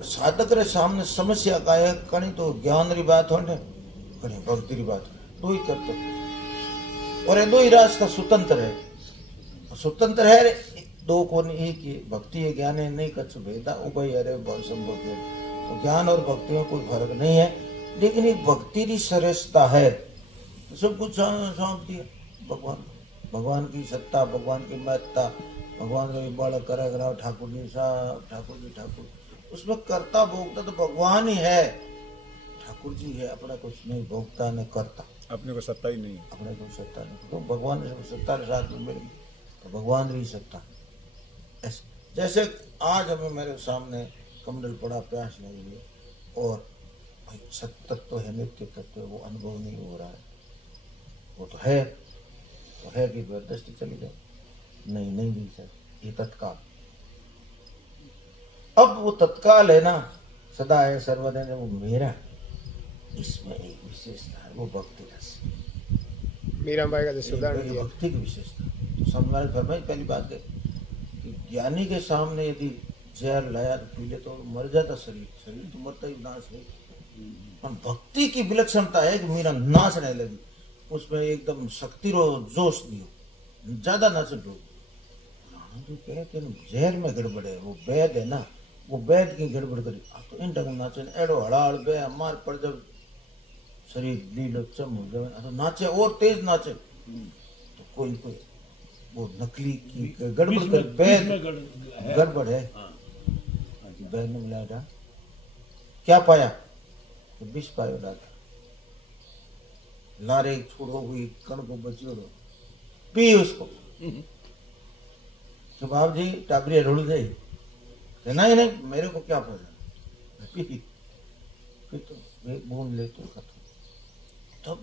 साधक रे सामने समस्या का है, कहीं तो ज्ञान री बात हो कहीं भक्ति री बात हो, दो ही करते और ये दो ही रास्ता स्वतंत्र है, स्वतंत्र है दो को नहीं कि भक्ति है ज्ञान है नहीं कछु भेदा उभय अरे बहुत संभव है, ज्ञान और भक्ति में कोई फर्क नहीं है, लेकिन एक भक्ति की सरसता है, सब कुछ सौंप दिया भगवान, भगवान की सत्ता, भगवान की महत्ता, भगवान का बालक करा करा ठाकुर जी साहब ठाकुर, उसमें करता भोगता तो भगवान ही है, ठाकुर जी है, अपना कुछ नहीं भोगता न करता, अपने को सत्ता ही नहीं, अपने को सत्ता नहीं, तो भगवान सत्ता के साथ में मिल गई तो भगवान रही सत्ता। जैसे आज हमें मेरे सामने कमंडल पड़ा प्यास लग रही और भाई सत्य तत्व है नित्य तत्व है वो अनुभव नहीं हो रहा है, वो तो है कि दृष्टि चली जाए नहीं मिल सकती, ये तत्काल, अब वो तत्काल है ना सदा है सर्वदा है वो मेरा, इसमें एक विशेषता है वो भक्ति रस, मीराबाई का जैसे उदाहरण ये दिया। भक्ति की विशेषता। तो समझ फरमाई पहली बात है कि ज्ञानी के सामने यदि जहर लाया तो पी ले तो मर जाता शरीर, शरीर तो मरता ही नाश है। पर भक्ति की विलक्षणता है कि मीरा नाचने लगी, उसमें एकदम शक्ति रो जोश दियो, ज्यादा नाच दो। राणा जो कहते हैं जहर में गड़बड़ है, वो वैद है ना, वो वैद की गड़बड़ करी। अब तो इन ढंग नाचे एड़ो हड़ाड़ बे मार पड़ जब शरीर लीलो चम हो जाए तो नाचे और तेज नाचे। तो कोई कोई वो नकली की गड़बड़ कर वैद गड़बड़ है। वैद ने मिलाया क्या पाया तो विष पायो डाटा लारे छोड़ो हुई कण को बचियो रो पी उसको। जवाब जी टाबरी रुड़ गई, नहीं नहीं मेरे को क्या पता, पी। फिर तो एक बूंद ले तो खत्म। तब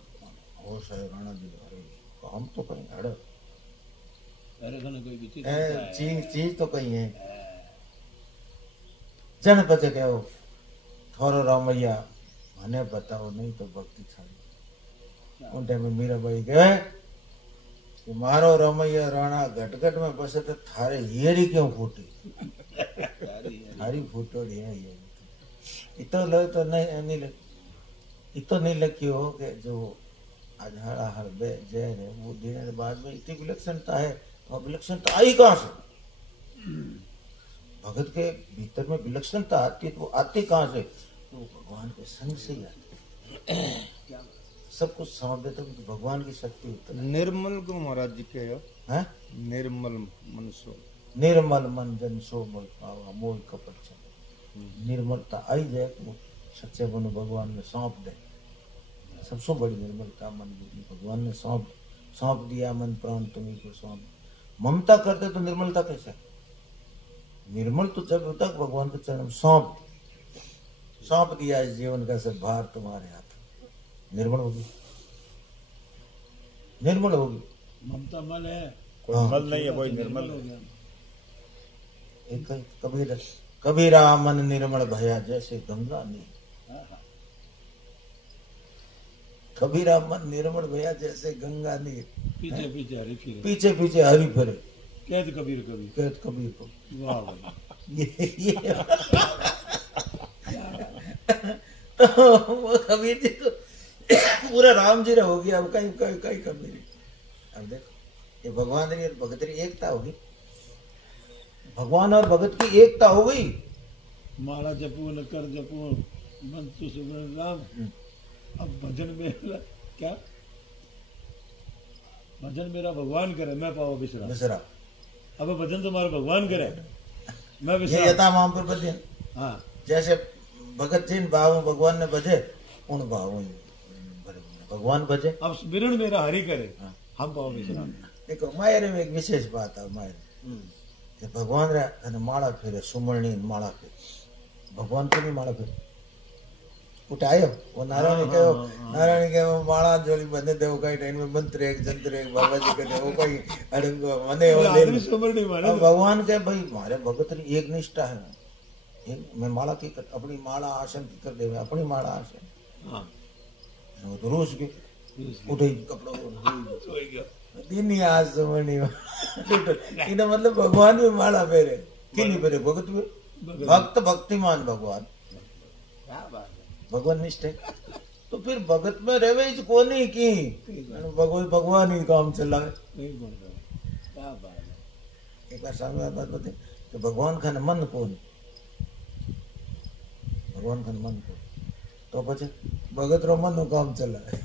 होश है राणा जी, अरे काम तो कहीं अड़ चीज तो कहीं है। जन पचे कहो थोरो रामैया મને बताओ नहीं तो भक्ति छाड़ी। उन टाइम में मीराबाई कहे कि मारो रमैया राणा घटघट में बसे तो थारे हियरी क्यों फूटी, थारी फूटोड़ी है ये। इतो लो तो नहीं इतो नहीं लखियो कि जो आज हरा हर बे जहर है वो देने के बाद में इतनी विलक्षणता है। और विलक्षणता आई कहाँ से? भगत के भीतर में विलक्षणता आती है तो आती कहाँ से? तो भगवान के संग से ही आती है। सब कुछ समझ देते तो भगवान की शक्ति उतर। निर्मल को महाराज जी के हैं? निर्मल मन सो निर्मल मन जन सो मोह पावा मोह कपट चले। निर्मलता आई जाए तो सच्चे मन भगवान में सौंप दे। सबसे बड़ी निर्मलता मन बुद्धि भगवान ने सौंप दिया, मन प्राण तुम्ही को सौंप। ममता करते तो निर्मलता कैसे? निर्मल तो जब तक भगवान के चरण सौंप दिया इस जीवन का सब भार तुम्हारे हाथ, निर्मल होगी, निर्मल होगी। ममता मल है, कोई मल नहीं है, कोई निर्मल हो गया। एक कबीरा मन निर्मल भया जैसे गंगा नीर। कबीरा मन निर्मल भया जैसे गंगा नीर। पीछे पीछे हरी फिरे, पीछे पीछे हरी फिरे। कैद कबीर को। वाह भाई। ये तो वो कबीर जी तो पूरा राम जी हो गया। अब कहीं कबीर। अब देखो ये भगवान और भगत की एकता होगी, भगवान और भगत की एकता हो गई। माला जपू न कर जपू मन तु सुगण राम। अब भजन में क्या, भजन मेरा भगवान करे मैं पाओ बिसरा। अब भजन तुम्हारा भगवान करे मैं बिसरा। यथा माम पर भजन। हाँ जैसे भगत जी भाव भगवान ने भजे उन भाव भगवान भजे। अब स्मरण मेरा हरि करे हम पाओ बिसरा। देखो मायरे में एक विशेष बात है। मायरे भगवान रे माला फेरे सुमरणी माला फेरे, भगवान को नहीं माला फेरे उठायो। वो नारायण के वो माला जोली बंदे दे वो कहीं टाइम में मंत्र एक जंत्र एक बाबा जी के वो कहीं अड़ंगो मने वो ले। भगवान के भाई हमारे भगत री एक निष्ठा है। मैं माला की अपनी माला आसन की कर दे, अपनी माला आसन। हाँ वो तो रोज के उठे कपड़ा दिन ही आज समझनी इन्हें मतलब भगवान में माला फेरे कि नहीं फेरे भगत में। भक्त भक्तिमान भगवान भगवान निष्ठ है। तो फिर भगत में रहे को नहीं की भगवान ही काम चलावे। एक बार सामने बात बता कि भगवान खाने मन को नहीं, भगवान खाने मन को तो पचे भगत रो मन काम चलावे।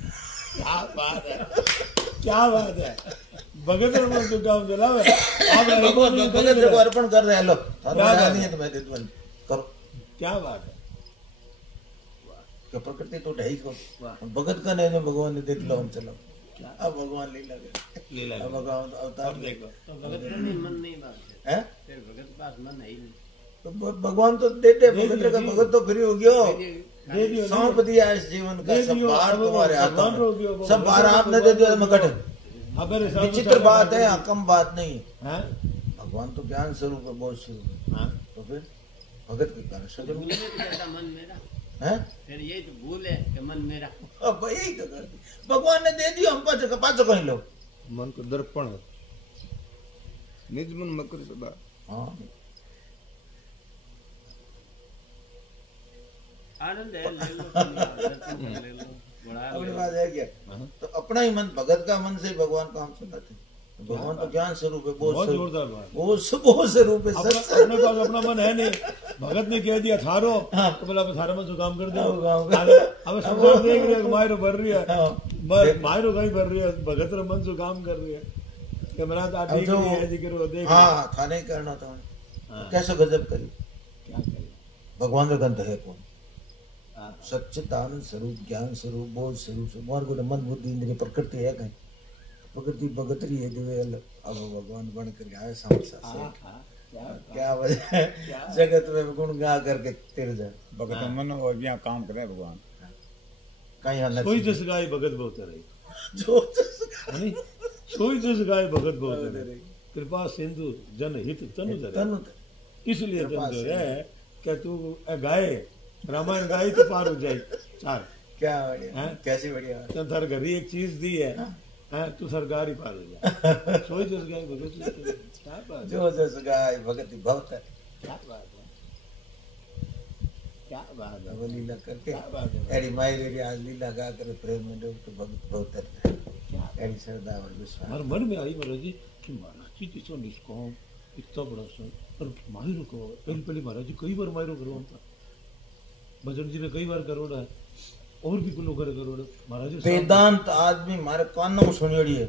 क्या बात है, क्या बात है। भगत रो मन काम चलावे। आप भगत को अर्पण कर रहे लो नहीं है तो मैं दे दूं करो। क्या बात है। प्रकृति तो ढाई को भगत का नहीं भगवान ने दे दिया हम चलो। अब भगवान लीला अब भगवान अवतार देखो तो भगत में मन नहीं बात है, फिर भगत के पास मन है ही नहीं। तो भगवान तो देते भगत का भगत तो फ्री हो गया, सौंप दिया इस जीवन का सब भार तुम्हारे हाथों में, सब भार आपने दे दिया। मैं कटे विचित्र बात है, कम बात नहीं है। भगवान तो ज्ञान स्वरूप है, बहुत स्वरूप है। तो फिर भगत के कारण सजन है? फिर ये तो भूल है कि मन मेरा। अब यही तो कर दी। भगवान ने दे दियो, हम पाचो कहीं लो। मन को दर्पण है, निज मन मकर सदा। हाँ आनंद है, ले लो, ले लो, बड़ा अपनी बात है क्या? तो अपना ही मन, भगत का मन से भगवान काम चलाते। भगवान तो ज्ञान स्वरूप है, बहुत जोरदार बात। बहुत स्वरूप है। अपने पास अपना मन है नहीं, भगत ने कह दिया थारो, तो बोला थारा मन से काम कर दो। अब संसार देख रही है, मायरो भर रही है, मायरो कहीं भर रही है, भगत रे मन से काम कर रही है। कैमरा देख रही है, जिक्र देख। हाँ था नहीं करना था, कैसे गजब करी, क्या करे भगवान का गंध है कौन? सच्चिदानंद स्वरूप, ज्ञान स्वरूप, बोध स्वरूप। भगवान को मन बुद्धि इंद्रिय प्रकृति है कहीं, प्रकृति भगतरी है जो है। अब भगवान बन कर आए समझा क्या वजह है? जगत में गुण गा करके तिर जाए भगत मन और यहाँ काम करे भगवान कहीं सोई जस गाय भगत बहुत रही, जो सोई जस गाय भगत बहुत रही, कृपा सिंधु जन हित तनु धरे। इसलिए तनु धरे क्या तू गाय रामायण गाई तो पार हो जाए। चार क्या बढ़िया, कैसी बढ़िया। तो थर घरी एक चीज दी है, तू सरकार ही पार हो जाए। सोई जस गाय भगत, जो जस गाय भगत बहुत है। क्या बात है, क्या बात है। वो लीला करके क्या बात है। एडी मायरी आज लीला गा कर प्रेम में डूब तो भगत बहुत है। क्या एडी श्रद्धा और विश्वास हमारे मन में आई महाराज जी कि महाराज जी जिसको निष्काम इतना बड़ा सन और मायरो को पहली महाराज जी कई बार मायरो करो था, भजन जी ने कई बार करोड़ा है, और भी लोग करोड़ महाराज जी। वेदांत आदमी मारे कानों में सुनियोड़ी है।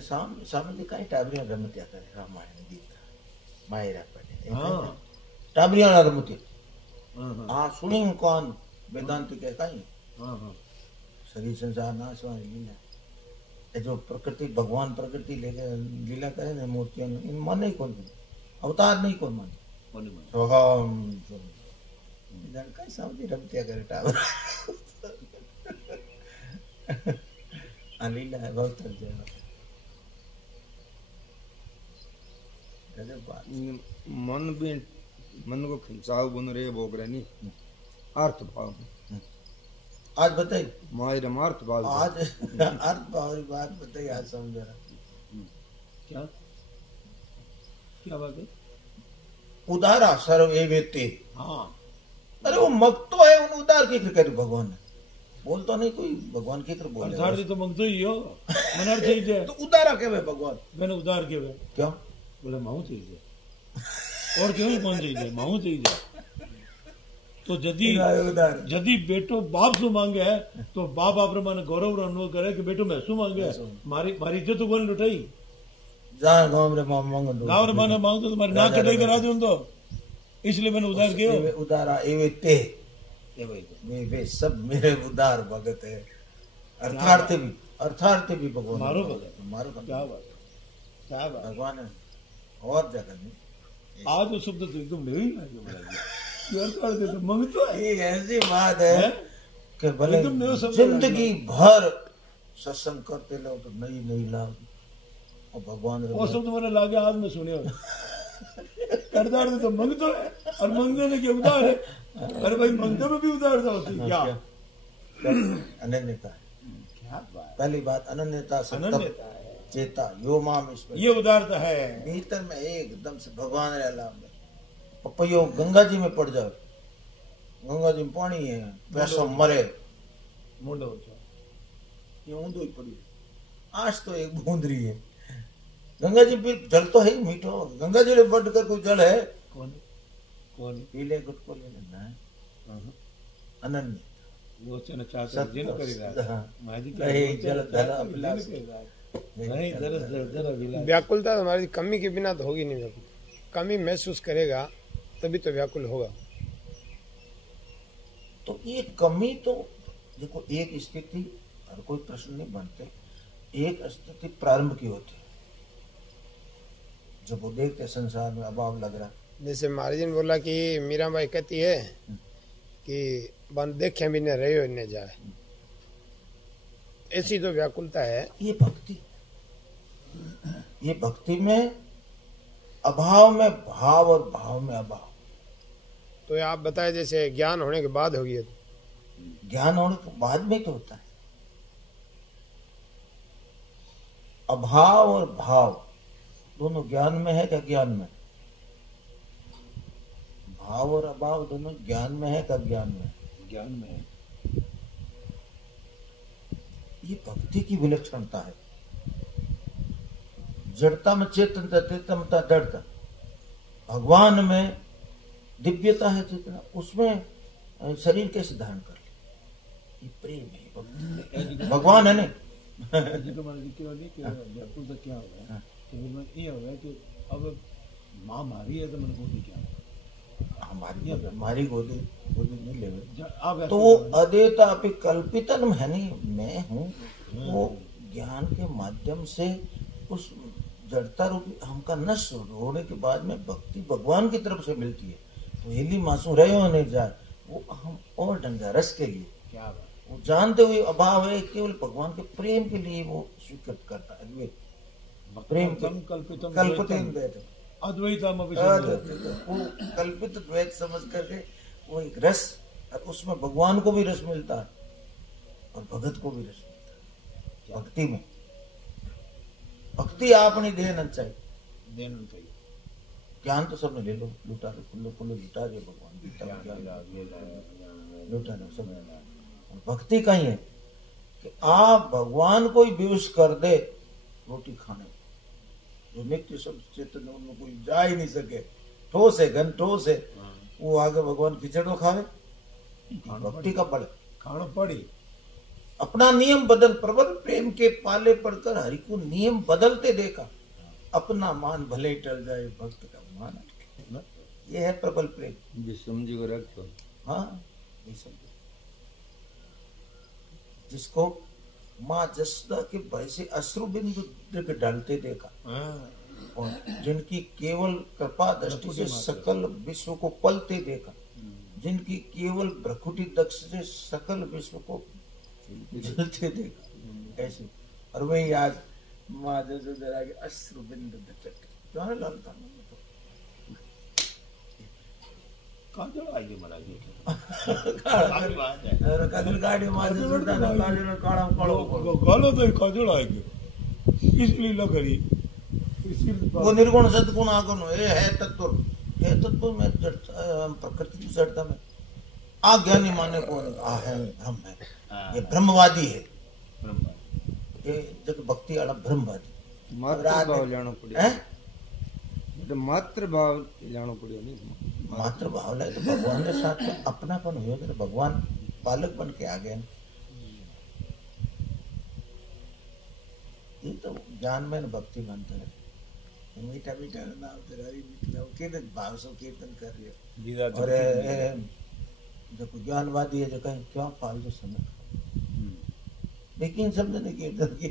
सामने कई टाबरियां रमत्या करे, रामायण गीता मायरा पढ़े। हाँ टाबरियां रमत्या हाँ हाँ सुनी कौन वेदांत के कहीं। हाँ शरीर संसार नाश वाली लीला, ये जो प्रकृति भगवान प्रकृति लेके लीला करे ना मूर्तियों में, इन मन ही कौन अवतार नहीं कौन मन सोहम कई समझी रमत्या करे टाबर। लीला है बहुत गजब बात। मन भी मन को खिंचाव बन रहे बोग नहीं अर्थ भाव आज बताइए मायर अर्थ भाव आज अर्थ भाव की बात बताइए आज समझ रहा। क्या क्या बात है? उदारा सर्व एवेते। हाँ अरे वो मग तो है, उन उदार की करे भगवान ने बोल तो नहीं कोई भगवान की कर बोले अर्थात तो मंगतो ही हो मन अर्थ ही है। तो उदारा के वे भगवान मैंने उदार के वे क्यों बोले माहू चाहिए और क्यों ही कौन चाहिए माहू चाहिए। तो यदि बेटो बाप से मांगे है तो बाप आप माने गौरव अनुभव करे कि बेटो मैं शू मांगे मारी मारी इज्जत तो कौन लुटाई जहाँ गाँव रे मांगो गाँव रे माने मांगो तो तुम्हारी नाक कटाई करा दूं तो इसलिए मैंने उदार किया। उदारा एवे ते वे सब मेरे उदार भगत है। अर्थार्थ भी भगवान मारो भगत मारो क्या बात क्या बात भगवान है और जगह नहीं। आज वो शब्द तो एकदम नहीं लगे तो मंगतो है। ये ऐसी बात है कि भले एकदम नया शब्द जिंदगी भर सत्संग करते लो तो नई नई लाभ और भगवान वो शब्द मैंने लागे आज में सुने करदार तो मंगतो है और मंगने में क्या उदार है। अरे भाई मंगते में भी उदारता होती है क्या अनन्यता क्या बात पहली बात अनन्यता अनन्यता है चेता यो माम ईश्वर ये उदारता है। भीतर में एकदम से भगवान रे अलाम में पपैयो गंगा जी में पड़ जाओ गंगा जी में पानी है पैसो मरे मुंडो हो जाए ये ऊंधो ही पड़ी आज तो एक बूंद रही है गंगा जी फिर जल तो है ही मीठो गंगा जी बढ़ कर कोई जल है कौन कौन पीले गुटको ले लेना है अनन्य वो चना चाहता है जिन करी रहा माजी नहीं जल धरा अभिलाष नहीं दरस दर अभिलाष व्याकुलता हमारी कमी के बिना तो होगी नहीं। व्याकुल कमी महसूस करेगा तभी तो व्याकुल होगा। तो ये कमी तो देखो एक स्थिति हर कोई प्रश्न नहीं बनते एक स्थिति प्रारंभ की होती है जब वो देखते संसार में अभाव लग रहा। जैसे महाराज ने बोला कि मीराबाई कहती है कि बंद देखे भी न रहे न जाए, ऐसी तो व्याकुलता है। ये भक्ति में अभाव में भाव और भाव में अभाव। तो ये आप बताए जैसे ज्ञान होने के बाद होगी ज्ञान होने के बाद में तो होता है। अभाव और भाव दोनों ज्ञान में है क्या ज्ञान में? भाव और अभाव दोनों ज्ञान में है क्या ज्ञान में? ज्ञान में है। ये भक्ति की विलक्षणता है। जड़ता में चेतनता, चेतनता जड़ता। भगवान में दिव्यता है चेतना, उसमें शरीर कैसे धारण कर ले? ये प्रेम है, भक्ति। भगवान है नहीं। जयपुर तक क्या हो गया तो ये हो गया कि अब माँ मारी है तो मैंने गोदी क्या हमारी गोदी नहीं ले अब तो वो अदेता अपनी कल्पितन है नहीं, मैं हूँ। वो ज्ञान के माध्यम से उस जड़ता रूपी हमका नष्ट होने के बाद में भक्ति भगवान की तरफ से मिलती है। वो हिली मासूम रहे होने जाए, वो हम और ढंगा रस के लिए क्या बात, वो जानते हुए अभाव है, केवल भगवान के प्रेम के लिए वो स्वीकृत करता है। द्वैत प्रेम कल्पित अद्वैतम वो कल्पित द्वैत समझ करके वो एक रस, और उसमें भगवान को भी रस मिलता है और भगत को भी रस मिलता है। भक्ति में भक्ति आपने देना चाहिए। ज्ञान तो सबने ले लो, लुटा लो, कुल्लो लुटा रहे भगवान, गीता में ज्ञान लुटा लो सब। भक्ति कहीं है कि आप भगवान को ही बेहोश कर दे रोटी खाने, जो नित्य सब चेतन उनमें कोई जा ही नहीं सके, ठोस है, घन ठोस है, वो आगे भगवान खिचड़ तो खावे। भक्ति का बल खाना पड़ी। अपना नियम बदल, प्रबल प्रेम के पाले पड़कर हरि को नियम बदलते देखा, अपना मान भले टल जाए भक्त का मान अटके। ये है प्रबल प्रेम। ये समझी को रखो। हाँ, ये समझो। जिसको माँ जसोदा के भय से अश्रु बिंदु डालते देखा, और जिनकी केवल कृपा दृष्टि से सकल विश्व को पलते देखा, जिनकी केवल भ्रकुटी दक्ष से सकल विश्व को जलते देखा, ऐसे। और वही आज माँ जसोदा के अश्रु बिंदु क्यों ललता काजल आएगी महाराज गाड़ी मार गालो तो काजल आएगी इसलिए ल करी। वो निर्गुण सदगुण आगुण है तत्व, है तत्व में प्रकृति की जड़ता में अज्ञानी माने कौन है? ब्रह्म है, ये ब्रह्मवादी है। ये जब भक्ति वाला ब्रह्मवादी मात्र भाव जानो पड़े, मात्र भाव जानो पड़े नहीं। मात्र भाव लाए तो भगवान के साथ तो अपनापन हुआ, तो भगवान पालक बन के आ गए। ये तो ज्ञान में भक्ति मानता है। मीठा मीठा नाम तेरा निकला, कीर्तन भाव से कीर्तन कर रही है। और जो ज्ञानवादी है जो कहीं क्यों फालतू समय, लेकिन समझ नहीं कीर्तन की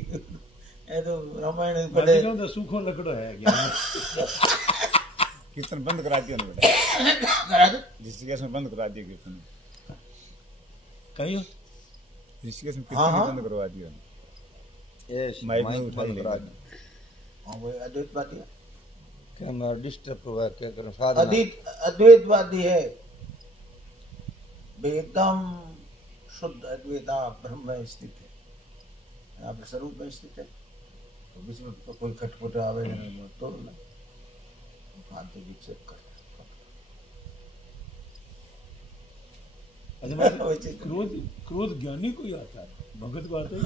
तो रामायण पढ़े सूखो लकड़ो है कीर्तन बंद करा दिया बेटा, ऋषिकेश में बंद करा दिया कीर्तन। कहीं ऋषिकेश में कीर्तन बंद करवा दिया, माइक में उठाई ले। वो अद्वैतवादी है क्या? मैं डिस्टर्ब हुआ क्या करूं? साधना अद्वैतवादी है, एकदम शुद्ध अद्वैता ब्रह्म में स्थित है, आप स्वरूप में स्थित है। तो बीच में तो कोई खटपट आवे तो फालतू विक्षेप कर। क्रोध ज्ञानी को ही आता है, भगत को आता है।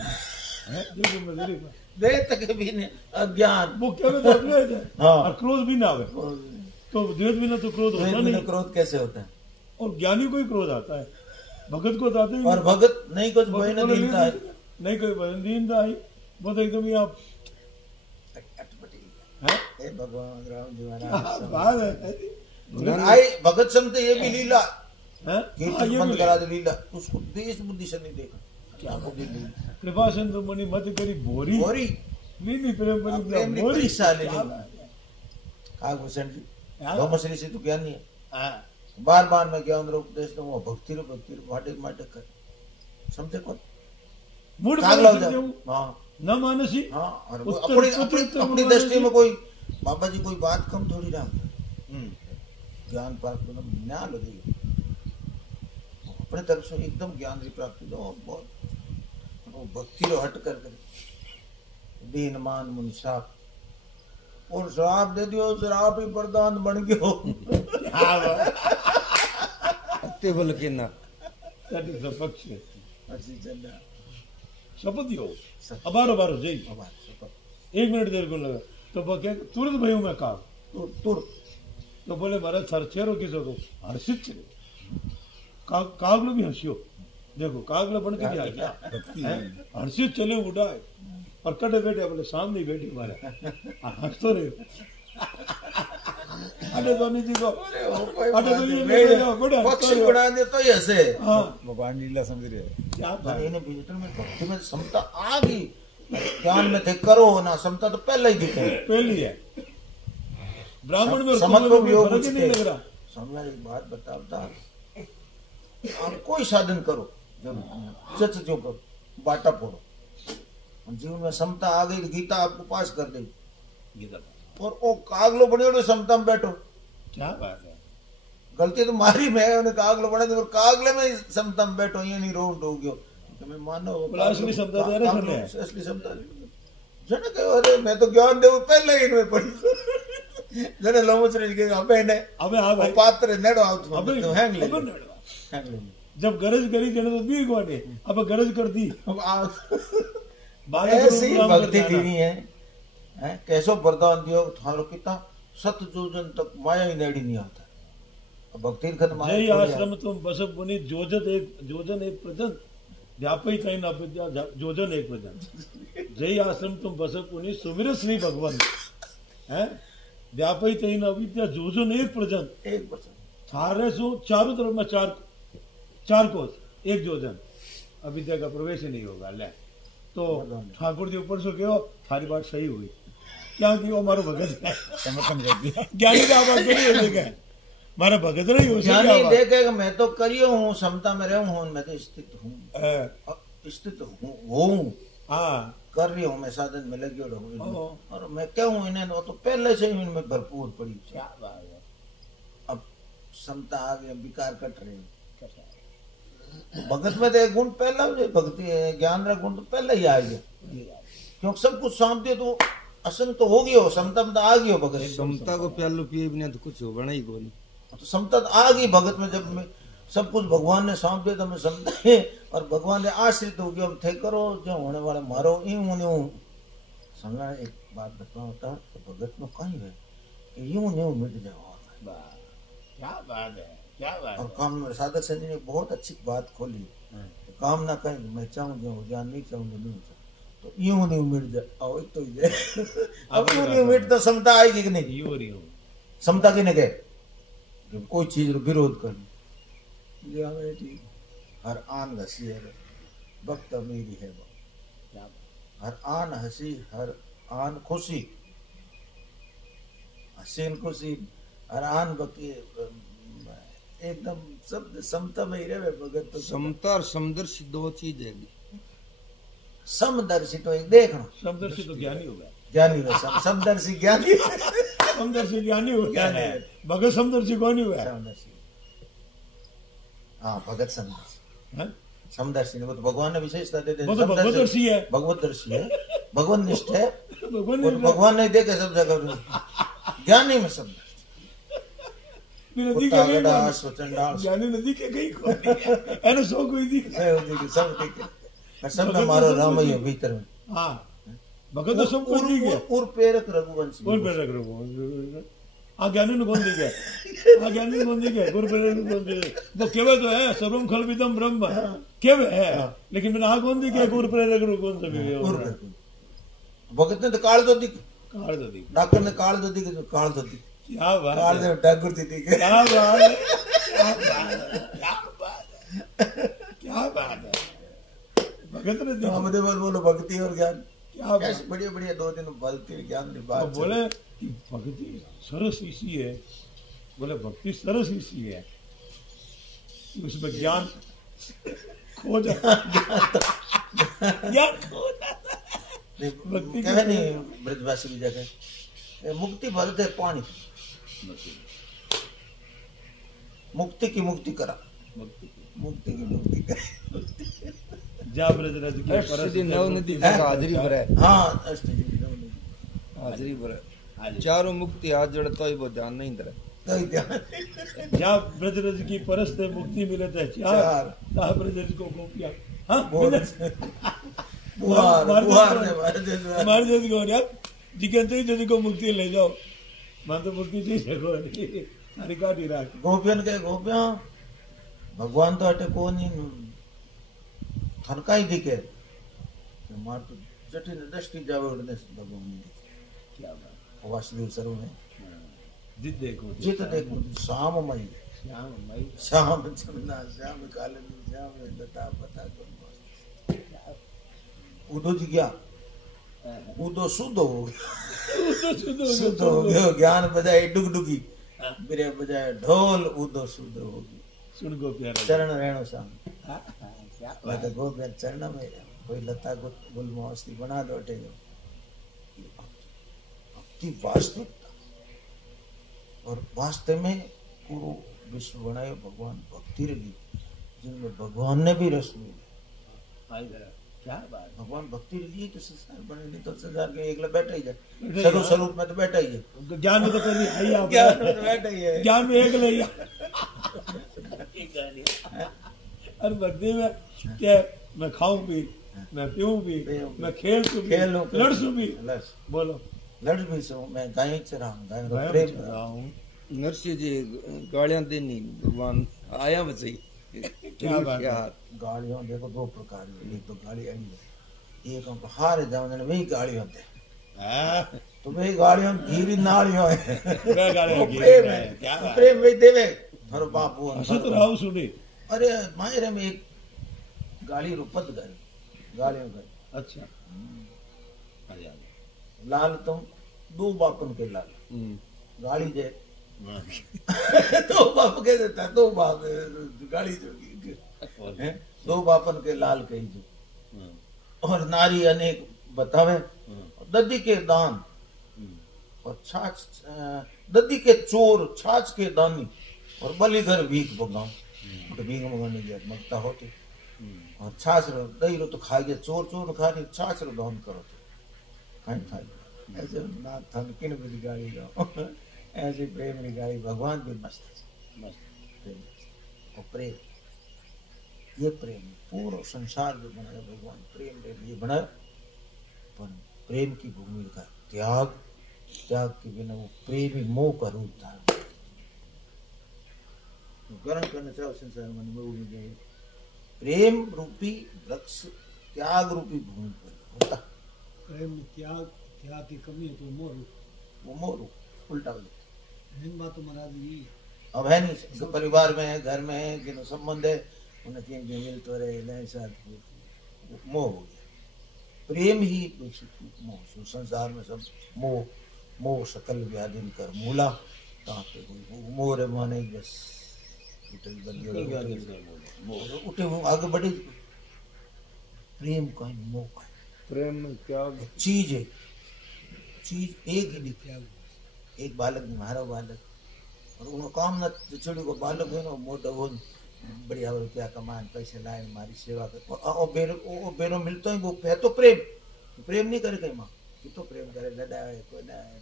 दे तक भी नहीं, अज्ञान वो क्या है? हाँ। और क्रोध भी ना आवे तो द्वेष बिना तो क्रोध होता नहीं। क्रोध कैसे होता है? और ज्ञानी को ही क्रोध आता है, भगत को आता है। और भगत नहीं कुछ भय न दीनता है, नहीं कोई भय दीनता है, वो तो एकदम ही आप हे भगवान राम जी महाराज आई भगत समझते ये भी लीला कीर्तन बंद करा दे लीला, उसको देश बुद्धि से नहीं देखा क्या हो गई लीला। कृपा सिंधु मणि मत करी भोरी भोरी नहीं प्रेम प्रेम भोरी परीक्षा ले भूषण जी ब्रह्मश्री से तो ज्ञान नहीं है, बार बार मैं ज्ञान उपदेश दूंगा, भक्ति रो वाटे माटे कर समझे कौन मूड हाँ न मानसी। हाँ, और अपनी दृष्टि में कोई बाबा जी कोई बात कम थोड़ी रहा, ज्ञान प्राप्त न्याय लगे अपने तरफ से एकदम ज्ञान की प्राप्ति दो बहुत वो भक्ति रो हट कर दीन मान मुनि श्राप और श्राप दे दियो श्राप ही प्रधान बन गयो अत्ते बल के ना That is the पक्ष है अच्छी चल शपथ ही हो अबारो बारो जय एक मिनट देर को लगा तो वो क्या तुरंत भाई मैं कहा तुर तो बोले महाराज सर चेहरो किसो को हर्षित चले कागलो भी हंसियो देखो कागलो बन के आ गया हर्षित चले उड़ा और कटे बैठे बोले सामने ही बैठी हमारे हंस तो रहे अरे धोनी जी को अरे धोनी जी को पक्षी उड़ा दे तो ऐसे हाँ भगवान लीला समझ रहे हैं क्या पर इन्हें भीतर में भक्ति में समता आ गई ज्ञान में थे करो ना समता तो पहले ही दिखे पहली है ब्राह्मण में समझ को योग फर्क ही नहीं लग रहा समझा एक बात बताता आप कोई साधन करो जब सच जो बाटा फोड़ो जीवन में समता आ गई तो गीता आपको पास कर देगी और वो कागलो बने समता में बैठो क्या बात है गलती तो मारी मैं उन्हें कागलो बने तो कागले में समता में बैठो ये नहीं रोड हो गयो तो मैं मानो बोला असली समता दे रहे सुन असली समता जने कहो अरे मैं तो ज्ञान देव पहले ही इनमें पड़ी जने लोमचरे के अबे ने अबे हाँ भाई पात्र नेडो आउट अबे तो हैंग ले अबे नड़वा। हैंग ले जब गरज करी जने तो दी गोने अब गरज कर दी अब आप बालक ऐसी रूप राम भक्ति कर जाना। दीनी है कैसो वरदान दियो थारो कितना सत जोजन तक माया ही नेड़ी नहीं आता अब भक्ति खत माया जय थोड़ी आश्रम तुम बसब मुनि जोजन एक प्रजन व्यापी कहीं ना विद्या जोजन एक प्रजन जय आश्रम तुम बसब मुनि सुमिर श्री भगवान है व्यापी कहीं ना विद्या जोजन एक प्रजन है। 1% थारे सो चारों तरफ में चार कोस एक जोजन अविद्या का प्रवेश ही नहीं होगा ले तो ठाकुर जी ऊपर से कहो थारी बात सही हुई क्या कि वो हमारा भगत है समर्थन कर दिया ज्ञानी का आवाज करिए देखे मारा भगत नहीं हो ज्ञानी देखेगा मैं तो करियो हूँ समता में रहूं हूँ मैं तो स्थित हूँ हाँ कर रही हूँ मैं साधन में लगी रहूँ और मैं क्या हूँ इन्हें वो तो पहले से ही इनमें भरपूर पड़ी क्या बात है अब समता आ गई विकार कट रहे भगत में तो एक गुण पहला भक्ति है ज्ञान का गुण तो पहले ही आ गया क्योंकि सब कुछ सामते तो असंग तो हो गयो समता में तो आ गयो भगत समता को प्यालो पिए बिना तो कुछ हो बना ही कोनी तो समता तो आ गई भगत में जब मैं सब कुछ भगवान ने सौंप दिया तो मैं समझे और भगवान ने आश्रित हो गया थे करो जो होने वाला मारो यूं न्यू समझा एक बात बताओ होता तो भगत में कहीं है कि यूं न्यू मिट जाओ क्या बात है क्या बात और काम में साधक संजय ने बहुत अच्छी बात खोली तो काम ना कहीं मैं चाहूँ जो जान नहीं चाहूँ नहीं चाहूँ तो यूं न्यू मिट जाए आओ तो ही जाए अब यूं न्यू मिट तो समता आएगी कि नहीं यो रही हो समता की ने कहे कोई चीज विरोध कर हर आन हसी हर वक्त मेरी है हर आन हसी हर आन खुशी हसीन खुशी हर आन बकी एकदम सब समता में ही रहे भगत तो समता और समदर्शी दो चीज है समदर्शी तो एक देखना समदर्शी तो ज्ञानी होगा ज्ञानी है समदर्शी ज्ञानी समदर्शी ज्ञानी हो गया है भगत समदर्शी कौन ही हुआ समदर्शी हाँ भगत समदर्शी है समदर्शी ने वो तो भगवान ने विशेषता दे दी वो तो भगवदर्शी है भगवदर्शी है भगवान निष्ठ है भगवान वो ने तो भगवान नहीं देखे सब जगह ज्ञानी में समदर्शी नदी कुत्ता के गधा गई स्वचंडाल ज्ञानी नदी के गई कौन है सो कोई दी सब देखे और सब में मारो राम ही है भीतर में हाँ भगत तो सब कुछ दी गया पूर्व प्रेरक रघुवंशी कौन प्रेरक रघु आ ज्ञानी ने कौन दी गया आ ज्ञानी ने कौन दी गया गुरु प्रेरक ने कौन दी गया वो केवल तो है सर्वम खलविदम ब्रह्म केवल है लेकिन मैंने आ कौन दी गया गुरु प्रेरक रू कौन सा भी भगत ने तो काल तो दी काढ़ दो दी डॉक्टर ने काल तो दी तो काल तो दी क्या बात काल है ने ठाकुर दी के क्या बात है क्या बात है क्या बात है भगत ने दी हम बोलो भक्ति और ज्ञान क्या बात कैसे बढ़िया बढ़िया 2 दिन भक्ति ज्ञान की बात तो बोले कि भक्ति सरस इसी है बोले भक्ति सरस इसी है उसमें ज्ञान खो जाता ज्ञान खो जाता भक्ति कहे नहीं ब्रजवासी की जगह मुक्ति भरत है पानी मुक्ति की मुक्ति करा मुक्ति की मुक्ति का जा ब्रज रज की परस अष्टसिद्धि नवनिधि जगह हाजिरी भरे हाँ अष्टसिद्धि नवनिधि हाजिरी भरे चारों मुक्ति हाथ जोड़े तो ही वो ध्यान नहीं धरे कई ध्यान जा ब्रज रज की परस से मुक्ति मिलत है चार। चार ता ब्रज रज को गोपिया हाँ बुहार बुहार ने हमारे जैसे को यार जिकन से जैसे को मुक्ति ले जाओ मैं तो मुक्ति जी सको नहीं सारी काटी राख गोपियन के गोपिया भगवान तो अटे को नहीं थनका ही दिखे मार तो जटिन दृष्टि जावे उड़ने भगवान ने क्या बात वासुदेव सर्व में जित देखो जित देखो शाम मई श्याम मई श्याम चंदा श्याम कालन श्याम लता पता उदो जी गया उदो शुद्ध हो गया शुद्ध हो गया ज्ञान बजाए डुगडुगी मेरे बजाए ढोल उदो शुद्ध हो गया सुन गो प्यारा चरण रहनो शाम क्या मैं तो गोपिया चरण में कोई लता गुल मस्ती बना दो अटे जो भक्ति वास्तविकता और वास्तव में पूरा विश्व बनाए भगवान भक्ति रही जिनमें भगवान ने भी रस मिले क्या बात भगवान भक्ति रही तो संसार बने नहीं तो संसार के एकला बैठा ही जाए स्वरूप स्वरूप में तो बैठा ही है ज्ञान में तो पहले आई आप ज्ञान में तो बैठा ही है ज्ञान में एक ले और भक्ति में क्या मैं खाऊं भी मैं पीऊं भी मैं खेलूं भी लड़सूं भी बोलो लड़ भी सो मैं गाय चराऊं गाय को मैं प्रेम रहा हूँ नरसिंह जी गालियां देनी भगवान आया बसई क्या बात है। गालियों देखो दो प्रकार की एक तो गाली अड़ी है एक हम हारे जाओ वही गाली होते हैं तो वही गालियों धीरे नालियों है मैं गाली वो लगी प्रेम है क्या तो बात प्रेम वही देवे हर बापू असत राव सुनी अरे मायरे में एक गाली रुपत गई गालियों गई अच्छा लाल तुम दो बापन के लाल गाली जे दो बाप के देता दो बाप गाली जो हैं दो बापन के लाल कही जो और नारी अनेक बतावे दद्दी के दान और छाछ दद्दी के चोर छाछ के दानी और बलिघर भीख भगाओ तो भीख भगाने की मगता होती और छाछ रो दही रो तो खाइए चोर चोर खा रही छाछ रो दान करो तो कहीं खाई ऐसे ना थन किन भी गाड़ी जाओ ऐसे प्रेम की गाड़ी भगवान भी मस्त है प्रेम और प्रेम ये प्रेम पूरा संसार जो बनाया भगवान प्रेम के लिए बनाया पर प्रेम की भूमि का त्याग त्याग के बिना वो प्रेम ही मोह का रूप धारण ग्रहण करना चाहो संसार मन में वो गए प्रेम रूपी वृक्ष त्याग रूपी भूमि पर होता प्रेम में त्याग त्याग की कमी है तो मोह वो मोह रूप उल्टा हो जाता मेन बात तो महाराज यही है अब है नहीं जो परिवार में है घर में है जिन संबंध है उन्हें किन जो मिल तो रहे नहीं साथ मोह हो गया प्रेम ही मोह संसार में सब मोह मोह सकल व्याधि कर मूला ताते कोई मोह रे माने बस उठे वो आगे बढ़े प्रेम का मोह का प्रेम में त्याग चीज है चीज एक ही दिखा एक बालक ने मारा बालक और उन्होंने काम न चिड़ी को बालक है ना मोटा वो बढ़िया रुपया कमान पैसे लाए हमारी सेवा कर और बेरो मिलता ही वो है तो प्रेम प्रेम नहीं करे कहीं माँ कि तो प्रेम करे लड़ा है कोई ना है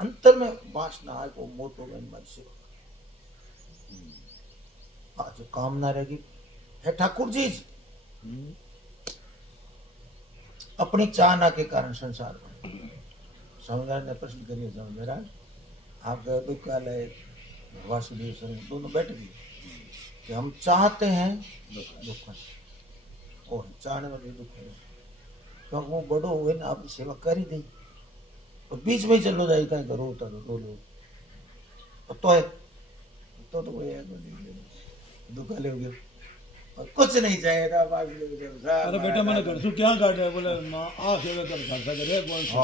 अंतर में वासना है को मोटो में हमारी सेवा आज कामना रहेगी है ठाकुर जी अपनी चाहना के कारण संसार में स्वामी महाराज ने प्रश्न करिए स्वामी महाराज आप गए दुख कालय वासुदेव सर दोनों बैठ गए कि हम चाहते हैं दुख और चाहने वाले दुख है क्योंकि वो बड़ो हुए ना आपकी सेवा कर ही नहीं और बीच में ही चलो जाए कहीं करो उतर रो लो तो है तो वो है दुख काले हो गया और कुछ नहीं चाहिए था अरे बेटा मैंने घर से क्या काटा है बोले माँ आ सेवा कर घर सा करे कौन सा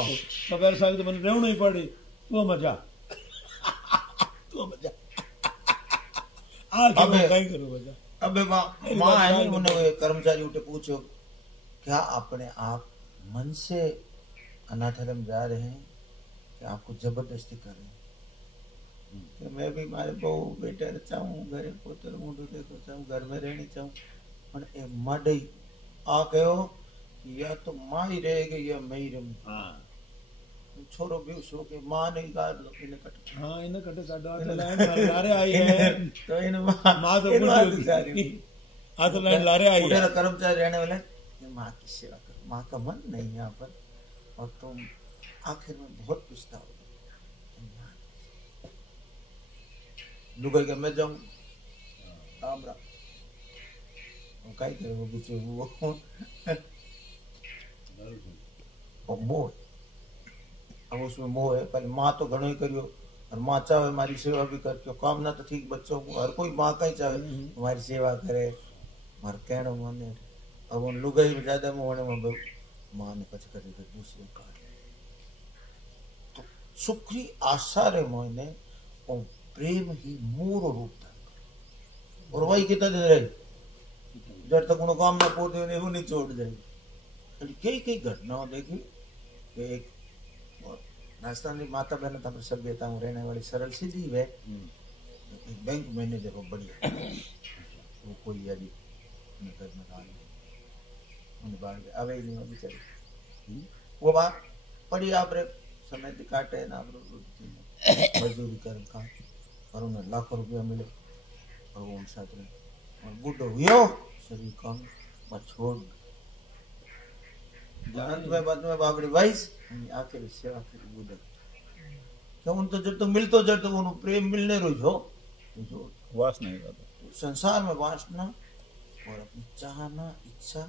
तो मेरे साथ तो मैंने रहना ही पड़ी तो मजा तो मजा आज मैं कहीं करूँ मजा अबे माँ है नहीं उन्हें कर्मचारी उठे पूछो क्या अपने आप मन से अनाथालय जा रहे हैं कि आपको जबरदस्ती कर रहे हैं कि मैं भी मारे बहू बेटा चाहूँ घरे पोतर मुंडू देखो चाहूँ घर में रहनी चाहूँ पण ए माडई आ कहो कि या तो माँ ही रहेगी या मैं ही रहूँ हाँ छोरो भी सो के माँ नहीं काट लो इन्हें कट हाँ इन्हें कटे काटो लारे आई है तो इन माँ तो हाँ तो लारे आई है कर्मचारी रहने वाले माँ की सेवा करो माँ का मन नहीं यहाँ पर और तुम आखिर में बहुत पछताओगे लुगाई का मैं जाऊँ राम राम काय करे वो पीछे वो और मोह अब उसमें मोह है पहले माँ तो घणो ही करियो और माँ चाहे हमारी सेवा भी करती हो काम ना तो ठीक बच्चों को हर कोई माँ का ही चाहे हमारी सेवा करे हमारे कहने माने अब उन लुगाई में ज्यादा मोहने में माँ ने कुछ करेगा दूसरे का तो सुखरी आशा रे मोहने और प्रेम ही मूर रूप था और वही कितना दिन रहे जब तक उन्होंने काम ना पूरे होने वो नहीं छोड़ जाए कई कई घटनाओं देखी कि एक राजस्थान की माता बहन तब सभ्यता में रहने वाली सरल सीधी है एक बैंक मैनेजर हो बढ़िया वो कोई यदि घर में डाल उन्हें बाहर आवे ही नहीं बेचारे वो बात पड़ी आप रे समय काटे ना आप मजदूरी कर खा और उन्हें लाखों रुपया मिले और वो उन साथ रहे और बुढ़ो हुआ शरीर काम बस छोड़ अंत में बाद में बाबड़ी वाइस आखिर सेवा करी बुढ़ो क्या उन तो जब तक मिलतो जब तक उन्हें प्रेम मिलने रोज हो जो वासना है तो संसार में वासना और अपनी चाहना इच्छा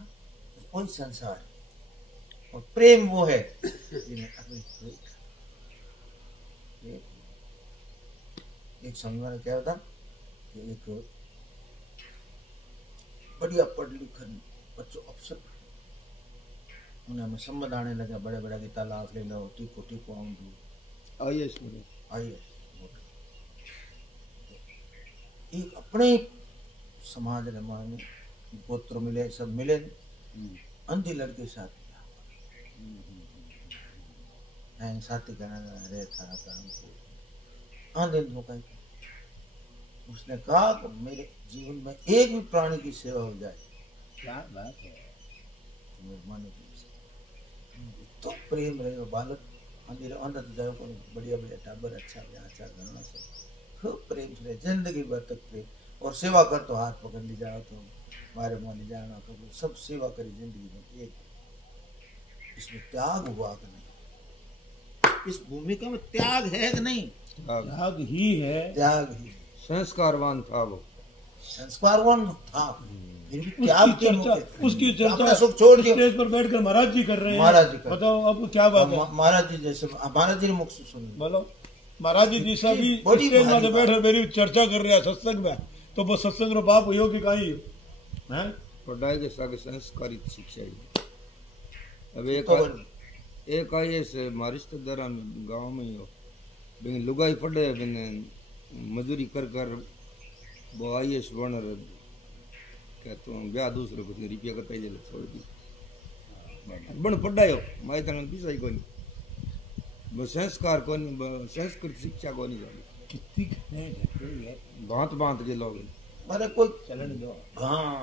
वही संसार है और प्रेम वो है जिन्हें अपनी एक समय में क्या होता कि एक बढ़िया पढ़ लिखन बच्चों अफसर उन्हें हमें संबंध आने लगा बड़े बड़े की तालाब ले लो टीको टीको आऊँ आइए एक अपने समाज में गोत्र मिले सब मिले अंधी लड़के साथ साथी रे था आंधे धोखा उसने कहा कि मेरे जीवन में एक भी प्राणी की सेवा हो जाए क्या बात है मेहरबानी तो प्रेम रहे बालक अंधेरे अंदर तो जाओ बढ़िया बढ़िया टाबर अच्छा अच्छा घरना से खूब प्रेम से जिंदगी भर तक प्रेम और सेवा कर तो हाथ पकड़ ली जाओ तो मारे मोह जाना तो सब सेवा करी जिंदगी में एक इसमें त्याग हुआ कि नहीं इस भूमिका में त्याग है कि नहीं त्याग ही है त्याग ही संस्कारवान था वो संस्कारवान था त्याग के उसकी चर्चा सुख छोड़ के स्टेज पर बैठकर महाराज जी कर रहे हैं महाराज जी बताओ अब क्या बात है महाराज जी जैसे महाराज जी ने मुख से सुन बोलो महाराज जी जैसा भी स्टेज में बैठकर मेरी चर्चा कर रहे हैं सत्संग में तो वो सत्संग रो बाप हो कि कहीं है पढ़ाई के साथ संस्कारित शिक्षा अब एक आई से हमारे रिश्तेदार गाँव में ही हो बिन लुगाई पड़े बिन मजूरी कर वो आई एस बन क्या तो ब्याह दूसरे कुछ रुपया करता ही छोड़ दी बन पढ़ायो माई तक पीसा ही कोनी वो संस्कार कोनी संस्कृत शिक्षा कोनी कितनी भांत भांत के लोग अरे कोई चलन दो हाँ